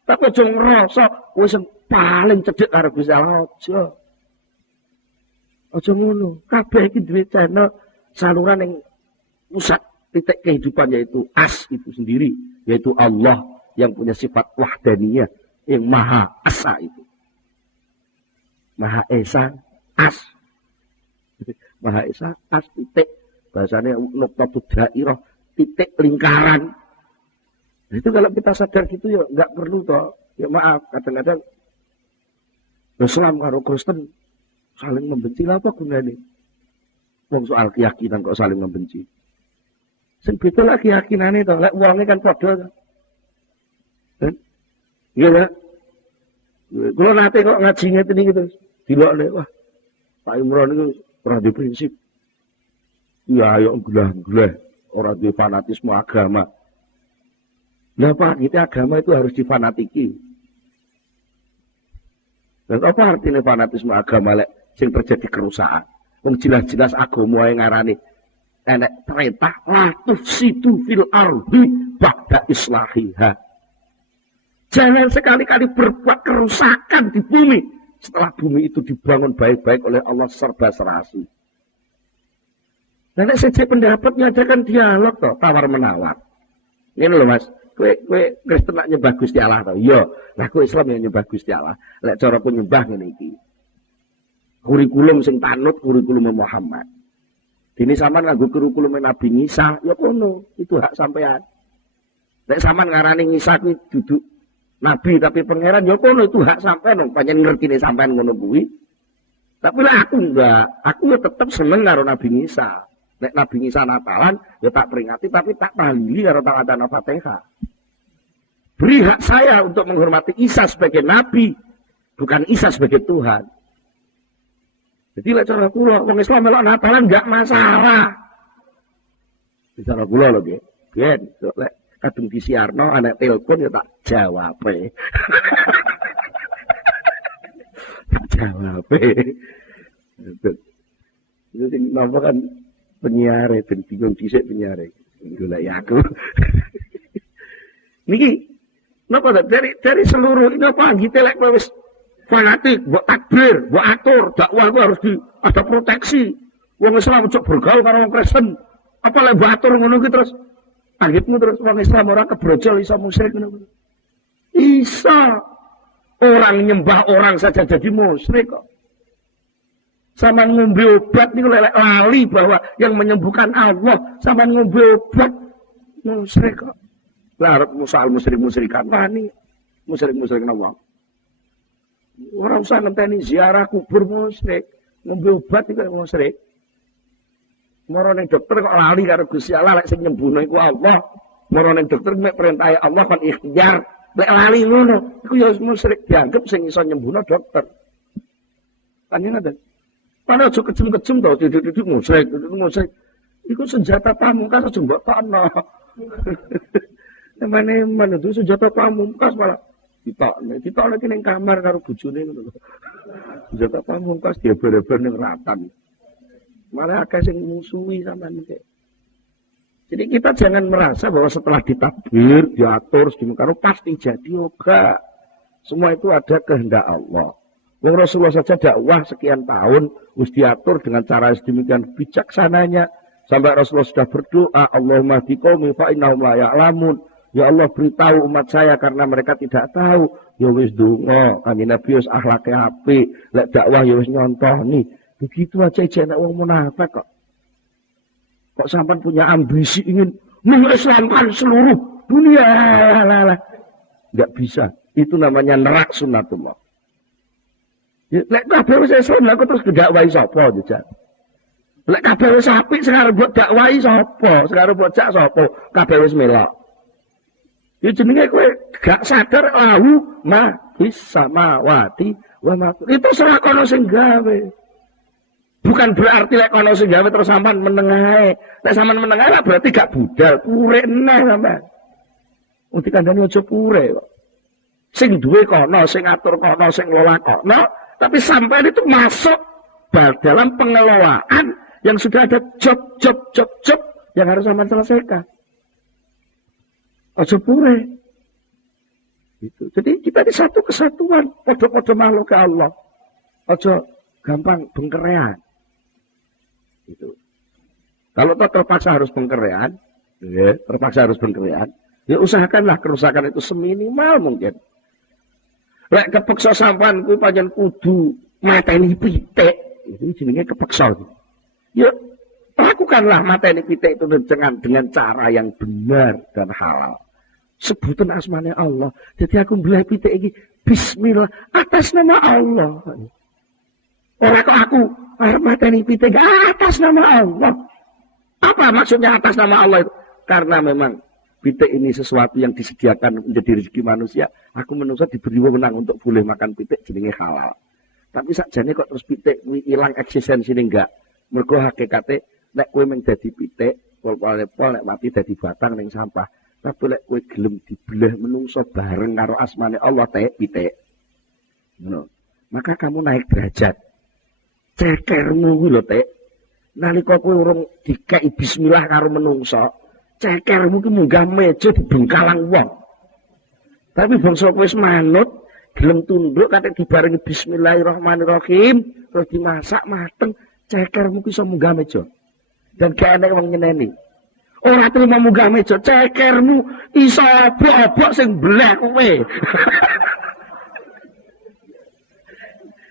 Tapi aja ngrasa wis paling cedhek karo Gusti Allah aja. Aja ngono. Kabeh iki duwe channel saluran yang pusat titik kehidupan yaitu as itu sendiri, yaitu Allah yang punya sifat wahdaniyah, yang Maha Asa itu. Maha Esa, as. Maha Esa, as titik. Bahasanya nuqtatud dairah, titik lingkaran. Itu kalau kita sadar gitu ya nggak perlu toh. Ya maaf, kadang-kadang Islam karo Kristen saling membenci lah apa gunanya? Wong soal keyakinan kok saling membenci. Sing beda lah keyakinane to, lek wonge kan padha. Iya ya. Kalau nate kok ngaji ngeten iki terus dilokne wah. Pak Imron itu ora di prinsip. Ya ayo gelah-gelah, ora di fanatisme agama. Lah Pak, kita agama itu harus difanatiki. Dan apa artinya fanatisme agama lek sing terjadi kerusakan? Wong jelas-jelas agama yang ngarani enek perintah la tufsidu fil ardi ba'da islahiha. Jangan sekali-kali berbuat kerusakan di bumi setelah bumi itu dibangun baik-baik oleh Allah serba serasi. Nah, saja pendapatnya ada kan dialog toh, tawar menawar. Ini loh Mas, kowe Kristen nak nyembah Gusti Allah toh. Iya, lah kowe Islam yang nyembah Gusti Allah. Lek cara penyembah ngene iki. Kurikulum sing panut kurikulum Muhammad. Dene sampean nganggo kurikulum Nabi Isa, ya kono, itu hak sampean. Lek sampean ngarani Isa kuwi duduk Nabi tapi pangeran, ya kono itu hak sampean, pancen ngertine sampean ngono kuwi. Tapi lah aku enggak, aku ya tetap seneng karo Nabi Isa. Nek Nabi Isa Natalan, ya tak peringati tapi tak tahlili karo taatan Fatihah. Beri hak saya untuk menghormati Isa sebagai Nabi, bukan Isa sebagai Tuhan. Jadi lek cara kula wong Islam melok Natalan enggak masalah. Cara kula lho nggih. Nggih, lek kadung disiarno anak telepon ya tak jawab. Tak jawab. Itu sing napa kan penyiar ben bingung dhisik penyiar. Golek aku. Niki napa dari seluruh ini apa nggih lek wis fanatik, buat takbir, buat atur, dakwah itu harus ada proteksi. Wong Islam cok bergaul karo wong Kristen. Apa lek buat atur ngono ki terus anggitmu terus wong Islam ora kebrojol iso musyrik ngono. Isa orang nyembah orang saja jadi musyrik kok. Sama ngombe obat niku lek lali bahwa yang menyembuhkan Allah, sama ngombe obat musyrik kok. Lah arep musal musyrik-musyrikan wani. Musyrik-musyrik napa? Orang usah ngenteni ziarah kubur musyrik, ngombe obat iki musyrik. Moro ning dokter kok lali karo Gusti Allah lek sing nyembuhno iku Allah. Moro ning dokter mek perintah Allah kon ikhtiar, lek lali ngono, iku ya musyrik dianggap sing iso nyembuhno dokter. Kan ngoten. Padahal aja kejem-kejem to, didik-didik musyrik. Iku senjata pamungkas aja mbok tokno. Nemane itu senjata pamungkas malah ditokne iki ning kamar karo bojone ngono lho. Senjata pamungkas dieber-eber ning ratan. Malah akeh sing musuhi sampean iki. Jadi kita jangan merasa bahwa setelah ditakdir, diatur, sedemikian pasti jadi enggak. Semua itu ada kehendak Allah. Wong Rasulullah saja dakwah sekian tahun, harus diatur dengan cara sedemikian bijaksananya. Sampai Rasulullah sudah berdoa, Allahumma hdi qaumi fa innahum la ya'lamun. Ya Allah beritahu umat saya karena mereka tidak tahu. Ya wis donga, kanjeng Nabi wis akhlake apik, lek dakwah ya wis nyontoni. Begitu aja jeneng wong munafik kok. Kok sampai punya ambisi ingin mengislamkan seluruh dunia. Enggak bisa. Itu namanya nerak sunnatullah. Lek kabeh wis Islam lha terus gedakwahi sapa jajal. Lek kabeh wis apik sekarang buat dakwahi sapa? Sekarang buat jak sapa? Kabeh wis melok. Ya jenenge kowe gak sadar lahu ma fis samawati wa ma. Itu salah kono sing gawe. Bukan berarti lek kono sing gawe terus sampean menengahe. Lek sampean menengahe berarti gak budal, pure neh sampean. Wong dikandani aja pure kok. Sing duwe kono, sing ngatur kono, sing ngelola kono, tapi sampean itu masuk dalam pengelolaan yang sudah ada job yang harus sampean selesaikan. Aja pure. Itu. Jadi kita di satu kesatuan, podo-podo makhluk ke Allah. Aja gampang bengkerean. Itu. Kalau terpaksa harus bengkerean, ya, ya usahakanlah kerusakan itu seminimal mungkin. Lek kepeksa sampean kuwi pancen kudu mateni pitik, itu jenenge kepeksa. Ya lakukanlah mateni pitik itu dengan cara yang benar dan halal. Sebutan asmane Allah. Jadi aku belah pitik iki bismillah atas nama Allah. Ora kok aku arep mateni pitik atas nama Allah. Apa maksudnya atas nama Allah itu? Karena memang pitik ini sesuatu yang disediakan menjadi rezeki manusia. Aku manusia diberi wewenang untuk boleh makan pitik jenenge halal. Tapi sakjane kok terus pitik kuwi ilang eksistensine enggak. Mergo hakikate nek kowe mung dadi pitik, pol-pol nek mati dadi batang ning sampah. Tapi lek kowe gelem dibelah menungso bareng karo asmane Allah pitik. Ngono. Maka kamu naik derajat. Cekermu kuwi lho, Tek. Nalika kowe urung dikeki bismillah karo menungso, cekermu ki munggah meja dibengkalang wong. Tapi bangsa kowe wis manut, gelem tunduk kate dibarengi bismillahirrahmanirrahim, terus dimasak mateng, cekermu ki iso munggah meja. Dan gak enek wong nyeneni. Ora terima munggah meja, cekermu iso obok-obok sing belah kowe.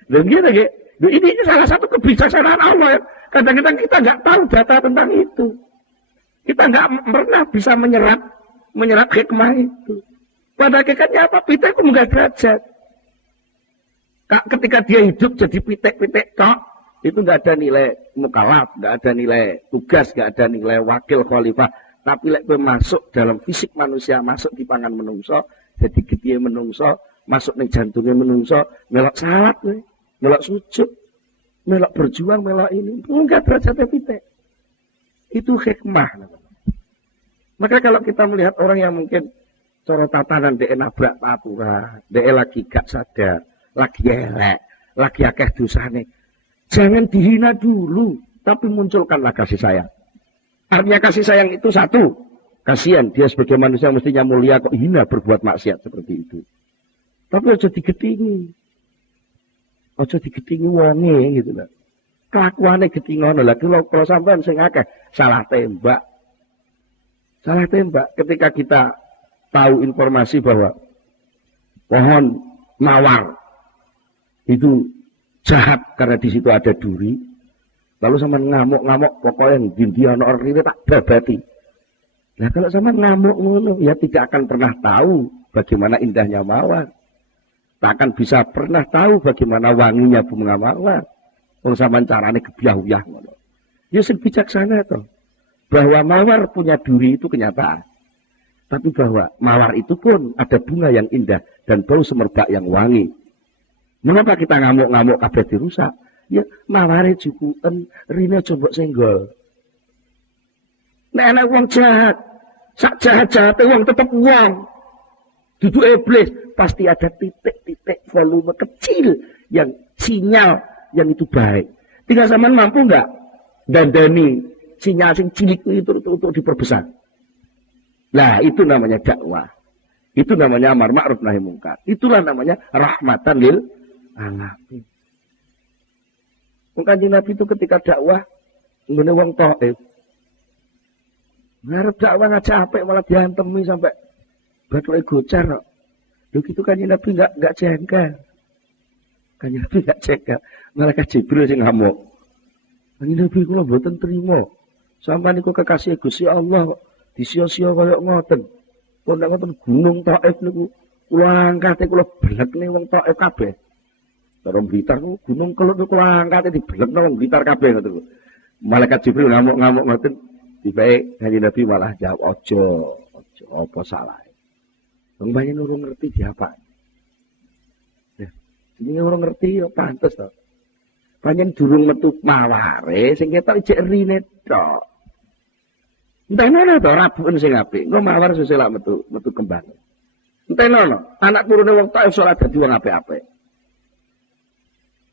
Lha ngene nggih. Ini salah satu kebijaksanaan Allah. Kadang-kadang kita nggak tahu data tentang itu. Kita nggak pernah bisa menyerap hikmah itu. Pada hakikatnya apa? Pitik itu nggak derajat. Ketika dia hidup jadi pitik-pitik tok, itu nggak ada nilai mukalaf, nggak ada nilai tugas, nggak ada nilai wakil khalifah. Tapi lek masuk dalam fisik manusia, masuk di pangan menungso, jadi gede menungso, masuk ning jantungnya menungso, melok salat nih. Melok sujud, melok berjuang, melok ini. Enggak derajatnya pitik. Itu hikmah. Maka kalau kita melihat orang yang mungkin cara tatanan dia nabrak patura, dia lagi gak sadar, lagi elek, lagi akeh dosane. Jangan dihina dulu, tapi munculkanlah kasih sayang. Artinya kasih sayang itu satu. Kasihan dia sebagai manusia mestinya mulia kok hina berbuat maksiat seperti itu. Tapi aja digetingi. Aja digetingi wonge gitu lho. Kelakuane getingono lha kalau sampean sing akeh salah tembak. Salah tembak ketika kita tahu informasi bahwa pohon mawar itu jahat karena di situ ada duri. Lalu sampean ngamuk-ngamuk pokoknya dindi ana rene tak babati. Nah kalau sampean ngamuk ngono ya tidak akan pernah tahu bagaimana indahnya mawar. Tak akan bisa pernah tahu bagaimana wanginya bunga mawar. Wong sampean carane gebyah-uyah ngono. Ya sing bijaksana to. Bahwa mawar punya duri itu kenyataan. Tapi bahwa mawar itu pun ada bunga yang indah dan bau semerbak yang wangi. Mengapa kita ngamuk-ngamuk kabeh dirusak? Ya maware jukuken rine coba senggol. Nek ana wong jahat, sak jahat-jahate wong tetep wong. Dudu iblis, pasti ada titik-titik volume kecil yang sinyal yang itu baik. Tinggal sampean mampu enggak dandani sinyal sing cilik itu untuk diperbesar. Nah, itu namanya dakwah. Itu namanya amar ma'ruf nahi mungkar. Itulah namanya rahmatan lil alamin. Kanjeng Nabi itu ketika dakwah ngene wong Thaif. Ngarep dakwah ngajak apik malah diantemi sampai bathuke gocar kok. Lho gitu Kanjeng Nabi enggak jengkel. Kanjeng Nabi enggak jengkel. Malaikat Jibril sing ngamuk. Kanjeng Nabi kula mboten trima. Sampeyan niku kekasih Gusti Allah kok disia-sia kaya ngoten. Kok nek ngoten gunung Thaif niku kula angkate kula belekne wong Thaif kabeh. Cara Blitar niku gunung Kelut niku kula angkate dibelekno wong Blitar kabeh ngoten. Malaikat Jibril ngamuk-ngamuk ngoten. Tibae Kanjeng Nabi malah jawab ojo apa salah. Wong banyak urung ngerti diapa. Ya, jenenge urung ngerti ya pantes to. Panjen durung metu maware sing ketok ijek rine tok. Entenono to rabun sing apik, engko mawar seselak metu kembang. Entenono, anak turune wong Thaif salat dadi wong apik-apik.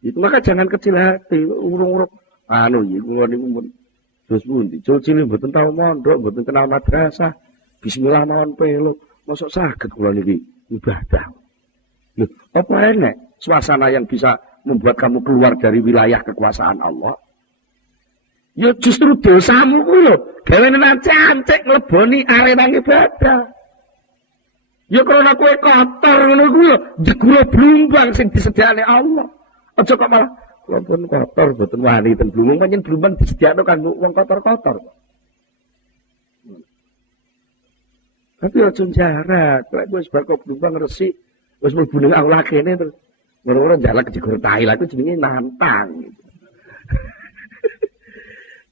Itu maka jangan kecil hati, urung-urung anu iki kula niku terus pundi? Cilik mboten tau mondok, mboten kenal madrasah. Bismillah mawon pelo, mosok saged kula niki ibadah. Lho, apa enek suasana yang bisa membuat kamu keluar dari wilayah kekuasaan Allah? Ya justru dosamu kuwi lho, gawene cancik ngleboni arena ibadah. Ya karena kowe kotor ngono kuwi lho, jegule blumbang sing disediakne Allah. Aja kok malah kula pun kotor boten wani ten blumbang, pancen blumbang disediakno kanggo wong kotor-kotor. Tapi aja jarak, lek wis bar kok blumbang resik, wis mlebu ning aula kene terus ora-ora njalak jegur tai lha itu jenenge nantang gitu.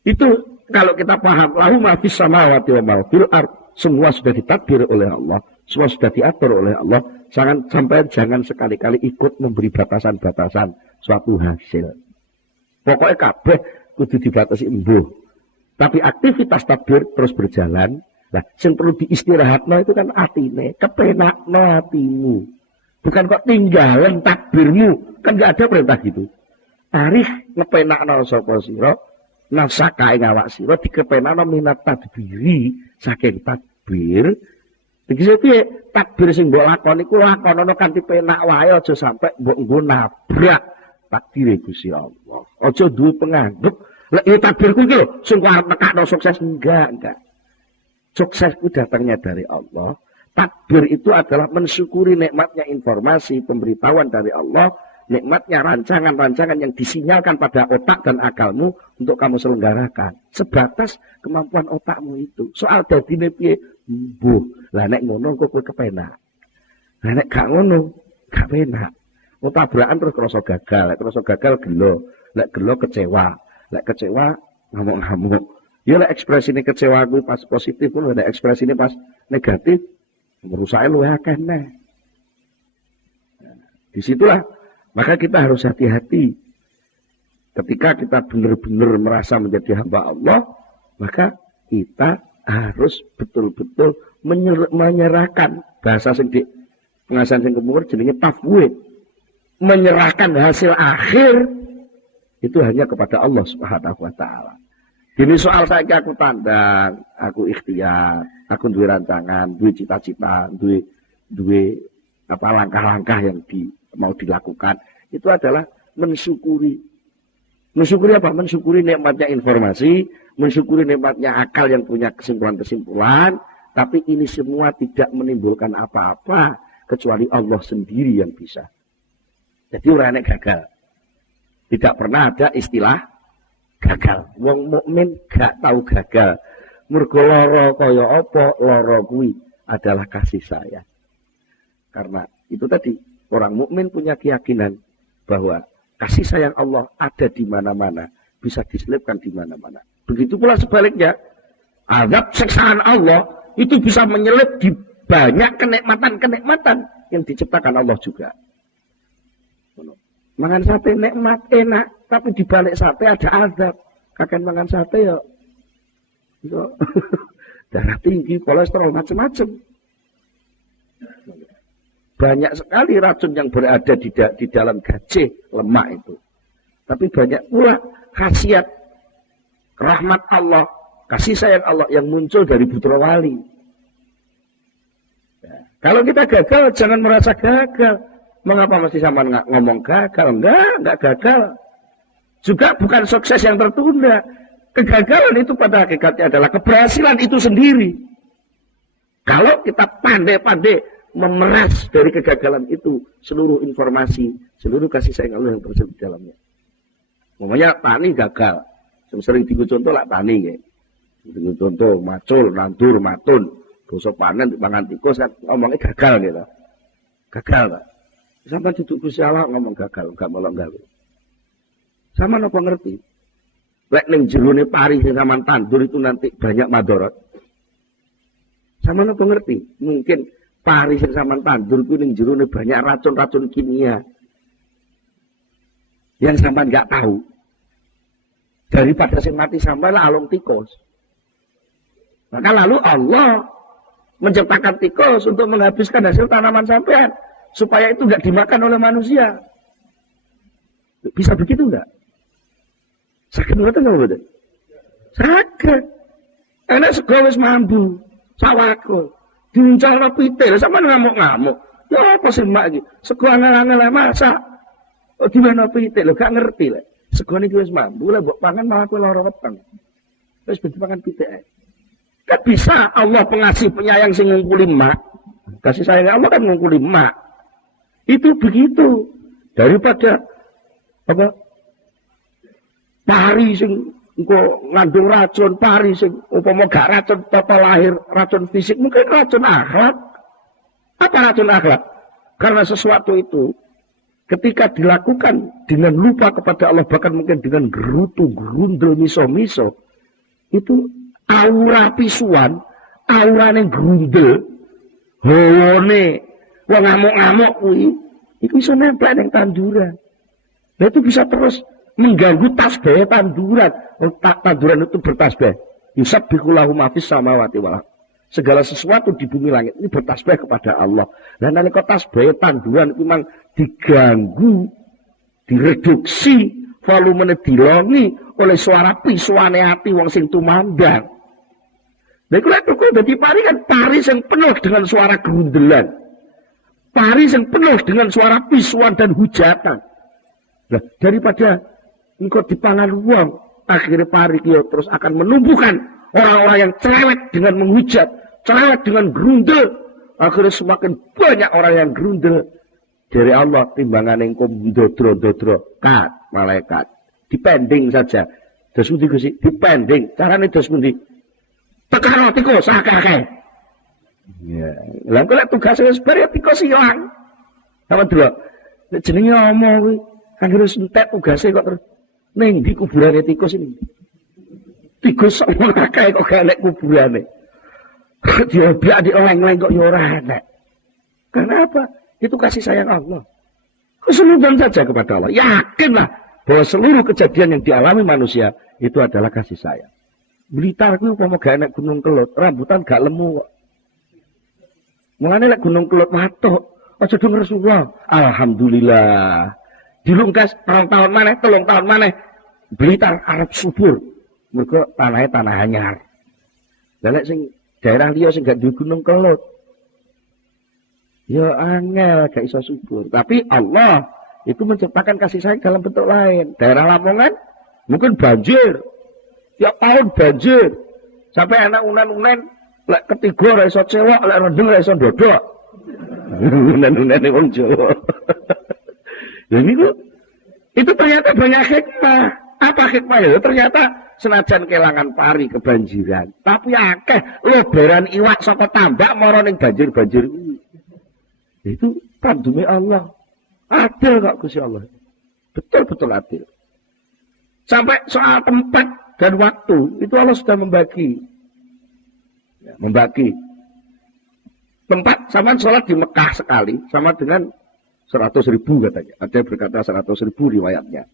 Itu kalau kita paham, lahu ma fis samawati wa ma fil ard, semua sudah ditadbir oleh Allah, semua sudah diatur oleh Allah. Jangan sekali-kali ikut memberi batasan-batasan suatu hasil. Pokoknya kabeh kudu dibatasi embuh. Tapi aktivitas tadbir terus berjalan. Nah, yang perlu diistirahatno itu kan atine, kepenakno hatimu. Bukan kok tinggalan takbirmu, kan enggak ada perintah gitu. Arif ngepenakno sapa sira, nafsaka ing awak sira dikepenakno minat tadbiri saking takbir. Iki piye? Takbir sing mbok lakoni ku lakonono kanthi penak wae, aja sampe mbok nggo nabrak takdire Gusti Allah. Aja duwe penganggep, lek iki takbirku iki lho sing arep nekakno sukses enggak. Sukses itu datangnya dari Allah. Takbir itu adalah mensyukuri nikmatnya informasi, pemberitahuan dari Allah, nikmatnya rancangan-rancangan yang disinyalkan pada otak dan akalmu untuk kamu selenggarakan. Sebatas kemampuan otakmu itu. Soal dadine piye? Mbuh. Lah nek ngono kok kowe kepenak. Lah nek gak ngono, gak penak. Mau tabrakan terus kerasa gagal, lek kerasa gagal gelo, lek gelo kecewa, lek kecewa ngamuk-ngamuk. Ya lek ekspresine kecewa kuwi pas positif pun lek ekspresine pas negatif merusake luwih akeh neh. Disitulah maka kita harus hati-hati. Ketika kita benar-benar merasa menjadi hamba Allah, maka kita harus betul-betul menyerahkan bahasa sing di pengasahan sing kemur jenenge tafwid. Menyerahkan hasil akhir itu hanya kepada Allah Subhanahu wa taala. Ini soal saya aku tandang, aku ikhtiar, aku duwe rancangan, duwe cita-cita, duwe apa langkah-langkah yang mau dilakukan. Itu adalah mensyukuri. Mensyukuri apa? Mensyukuri nikmatnya informasi, mensyukuri nikmatnya akal yang punya kesimpulan-kesimpulan, tapi ini semua tidak menimbulkan apa-apa kecuali Allah sendiri yang bisa. Jadi orang gagal. Tidak pernah ada istilah gagal. Wong mukmin gak tahu gagal. Mergo lara kaya apa, lara kuwi adalah kasih sayang. Karena itu tadi, orang mukmin punya keyakinan bahwa kasih sayang Allah ada di mana-mana, bisa diselipkan di mana-mana. Begitu pula sebaliknya, azab siksaan Allah itu bisa menyelip di banyak kenikmatan-kenikmatan yang diciptakan Allah juga. Mangan sate nikmat, enak, tapi di balik sate ada azab. Kakek mangan sate ya darah tinggi, kolesterol, macam-macam. Banyak sekali racun yang berada di dalam gajah lemak itu. Tapi banyak pula khasiat rahmat Allah, kasih sayang Allah yang muncul dari putra wali. Ya. Kalau kita gagal, jangan merasa gagal. Mengapa mesti sama ngomong gagal? Enggak gagal. Juga bukan sukses yang tertunda. Kegagalan itu pada hakikatnya adalah keberhasilan itu sendiri. Kalau kita pandai-pandai memeras dari kegagalan itu seluruh informasi, seluruh kasih sayang Allah yang terselip di dalamnya. Namanya tani gagal. Sering digo contoh lah tani ya. Digo contoh macul, nandur, matun, dosa panen mangan tikus kan ngomongnya gagal gitu. Gagal, Pak. Sampai duduk Gusti Allah ngomong gagal, enggak melok gawe. Sama napa ngerti? Lek ning jerone pari sing sampean tandur itu nanti banyak madharat. Sama napa ngerti? Mungkin pari sing sampean tandur ku ning jerone banyak racun-racun kimia. Yang sampean enggak tahu. Daripada sing mati sampean alung tikus. Maka lalu Allah menciptakan tikus untuk menghabiskan hasil tanaman sampean supaya itu enggak dimakan oleh manusia. Bisa begitu enggak? Sakit mboten napa mboten? Sakit. Enak sego wis mambu, sawako. Diuncalno pitik, sampeyan ngamuk-ngamuk. Ya apa sih mak iki? Sego angel-angel masak. Oh dimana pitik lho gak ngerti lek. Sego niki wis mambu, lek mbok pangan malah kowe lara weteng. Wis ben pangan pitik ae. Kan bisa Allah pengasih penyayang sing ngungkuli mak. Kasih sayang Allah kan ngungkuli mak. Itu begitu. Daripada apa? Pari sing engko ngandung racun, pari sing upama gak racun tata lahir, racun fisik, mungkin racun akhlak. Apa racun akhlak? Karena sesuatu itu ketika dilakukan dengan lupa kepada Allah, bahkan mungkin dengan gerutu, gerundel, miso-miso, itu aura pisuan, aura yang gerundel, hawane, wong ngamuk-ngamuk kuwi, itu bisa nempel yang tanduran. Nah itu bisa terus mengganggu tasbih tanduran. Tanduran itu bertasbih. Yusabbihu ma fis samawati wal ardh. Segala sesuatu di bumi langit ini bertasbih kepada Allah. Dan nalika tasbih tanduran itu memang diganggu, direduksi, volumenya dilongi oleh suara pisuane ati wong sing tumandang. Lha iku lek kok dadi pari kan pari sing penuh dengan suara gerundelan. Pari sing penuh dengan suara pisuan dan hujatan. Nah, daripada engkau dipangan uang, akhirnya pari kia terus akan menumbuhkan orang-orang yang cerewet dengan menghujat, cerewet dengan gerundel. Akhirnya semakin banyak orang yang gerundel. Dari Allah timbangan engkau dodro-dodro, kat, malaikat. Dipending saja. Das pundi Gusti? Dipending. Carane das pundi? Tekan tikus akeh-akeh. Ya, lha kok tugas wis bar ya tikus ilang. Sama delok. Nek jenenge omong kuwi, anggere entek tugase kok terus ning di kuburane tikus ini. Tikus sok akeh kok gak nek kuburane. Dia biar dioleng-oleng kok ya ora enak. Kenapa? Itu kasih sayang Allah. Keseluruhan saja kepada Allah. Yakinlah bahwa seluruh kejadian yang dialami manusia itu adalah kasih sayang. Blitar kuwi upama gak enak Gunung Kelut, rambutan gak lemu kok. Mulane lek Gunung Kelut matuk, aja do Rasulullah. Alhamdulillah. Dilungkas 2 tahun maneh, 3 tahun maneh Blitar arep subur. Mergo tanahnya tanah anyar. Lah lek sing daerah liya sing gak duwe Gunung Kelut, ya angel gak iso subur. Tapi Allah itu menciptakan kasih sayang dalam bentuk lain. Daerah Lamongan mungkin banjir. Tiap tahun banjir. Sampai anak unen-unen lek ketiga ora iso cewek, lek rendeng ora iso ndodok. Unen-unen wong Jawa. Ya niku itu ternyata banyak hikmah. Apa hikmahnya? Ternyata senajan kelangan pari kebanjiran, tapi akeh lebaran iwak saka tambak mara ning banjir-banjir kuwi. Itu pandume Allah. Adil kok Gusti Allah. Betul-betul adil. Sampai soal tempat dan waktu itu Allah sudah membagi. Ya, membagi Tempat sama sholat di Mekah sekali sama dengan 100.000 katanya. Ada yang berkata 100.000 riwayatnya.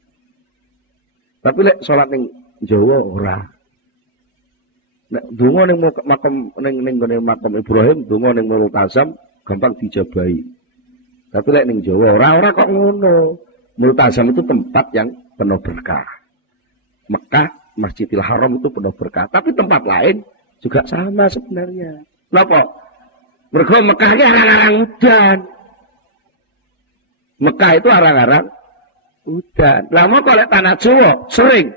Tapi lek sholat ning Jawa ora. Nek donga ning makam Ibrahim, donga ning Multazam gampang dijabahi. Tapi lek ning Jawa ora kok ngono. Multazam itu tempat yang penuh berkah. Mekah, Masjidil Haram itu penuh berkah. Tapi tempat lain juga sama sebenarnya. Kenapa? Mergo Mekah ini arang-arang udan. Mekah itu arang-arang udan. Lah mau kalau tanah Jawa sering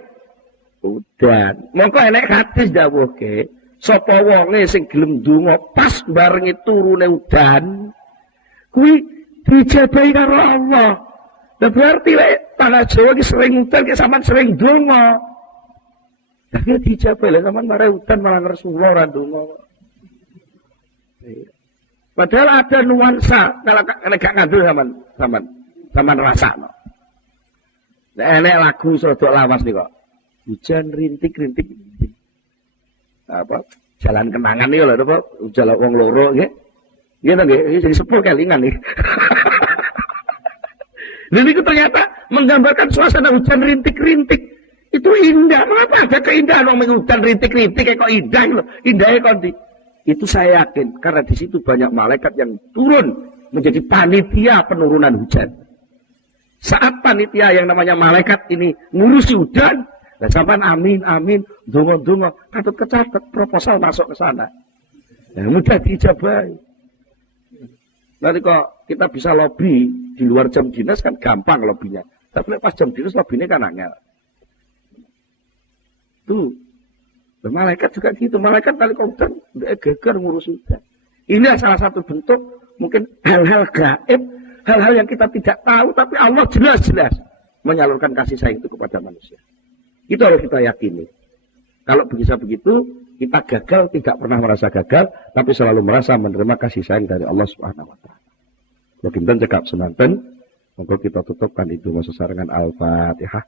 udan. Mongko enek hadis dawuhke, sapa wonge sing gelem ndonga pas barengi turune udan, kuwi dijabahi karo Allah. Lah berarti lek tanah Jawa iki sering udan ki sampean sering ndonga. Lah ki dijabahi lek sampean mare udan malah Rasulullah ora ndonga. Padahal ada nuansa kalau gak ngandel zaman rasa. No. Enek lagu sodok lawas nih kok. Hujan rintik-rintik. Apa? Jalan kenangan nih lho, apa? Jalan wong loro nggih. Nggih to nggih, jadi sepul kelingan nih. Dan itu ternyata menggambarkan suasana hujan rintik-rintik. Itu indah. Mengapa ada keindahan wong hujan rintik-rintik kok indah lho. Indahnya kok itu saya yakin karena di situ banyak malaikat yang turun menjadi panitia penurunan hujan. Saat panitia yang namanya malaikat ini ngurusi hujan, dan sampai amin, dongo, katut kecatet proposal masuk ke sana. Ya, mudah diijabahi. Nanti kok kita bisa lobby di luar jam dinas kan gampang lobbynya. Tapi pas jam dinas lobbynya kan angel. Tuh. Malaikat juga gitu. Malaikat kali hujan, dia geger ngurus hujan. Ini salah satu bentuk mungkin hal-hal gaib, hal-hal yang kita tidak tahu, tapi Allah jelas-jelas menyalurkan kasih sayang itu kepada manusia. Itu harus kita yakini. Kalau bisa begitu, kita gagal tidak pernah merasa gagal, tapi selalu merasa menerima kasih sayang dari Allah Subhanahu Wa Taala. Kalau kita cekap semanten, maka kita tutupkan itu masa sarangan Al-Fatihah.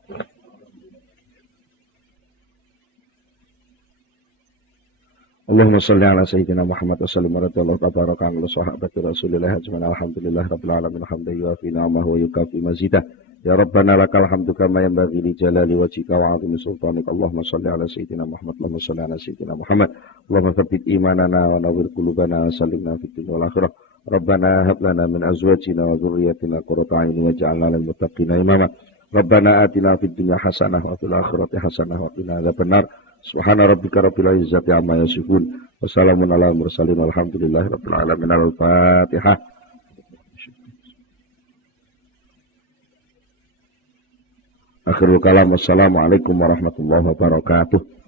Allahumma salli ala sayyidina Muhammad wa sallim wa tabaraka ala sahabati Rasulillah ajma'in alhamdulillah rabbil alamin hamdan yuafi ni'amahu wa yukafi mazidah ya rabbana lakal hamdu kama yanbaghi li jalali wajhika wa 'azimi sultanik Allahumma salli ala sayyidina Muhammad Allahumma salli ala sayyidina Muhammad Allahumma tsabbit imanana wa nawwir qulubana wa sallimna fid dunya wal akhirah rabbana hab lana min azwajina wa dhurriyyatina qurrata a'yun waj'alna lil muttaqina imama rabbana atina fid dunya hasanah wa fil akhirati hasanah wa qina adzabannar Subhana rabbika rabbil izzati amma yasifun wa salamun alal mursalin walhamdulillahi rabbil alamin. Al-Fatihah. Akhirul kalam. Wassalamualaikum warahmatullahi wabarakatuh.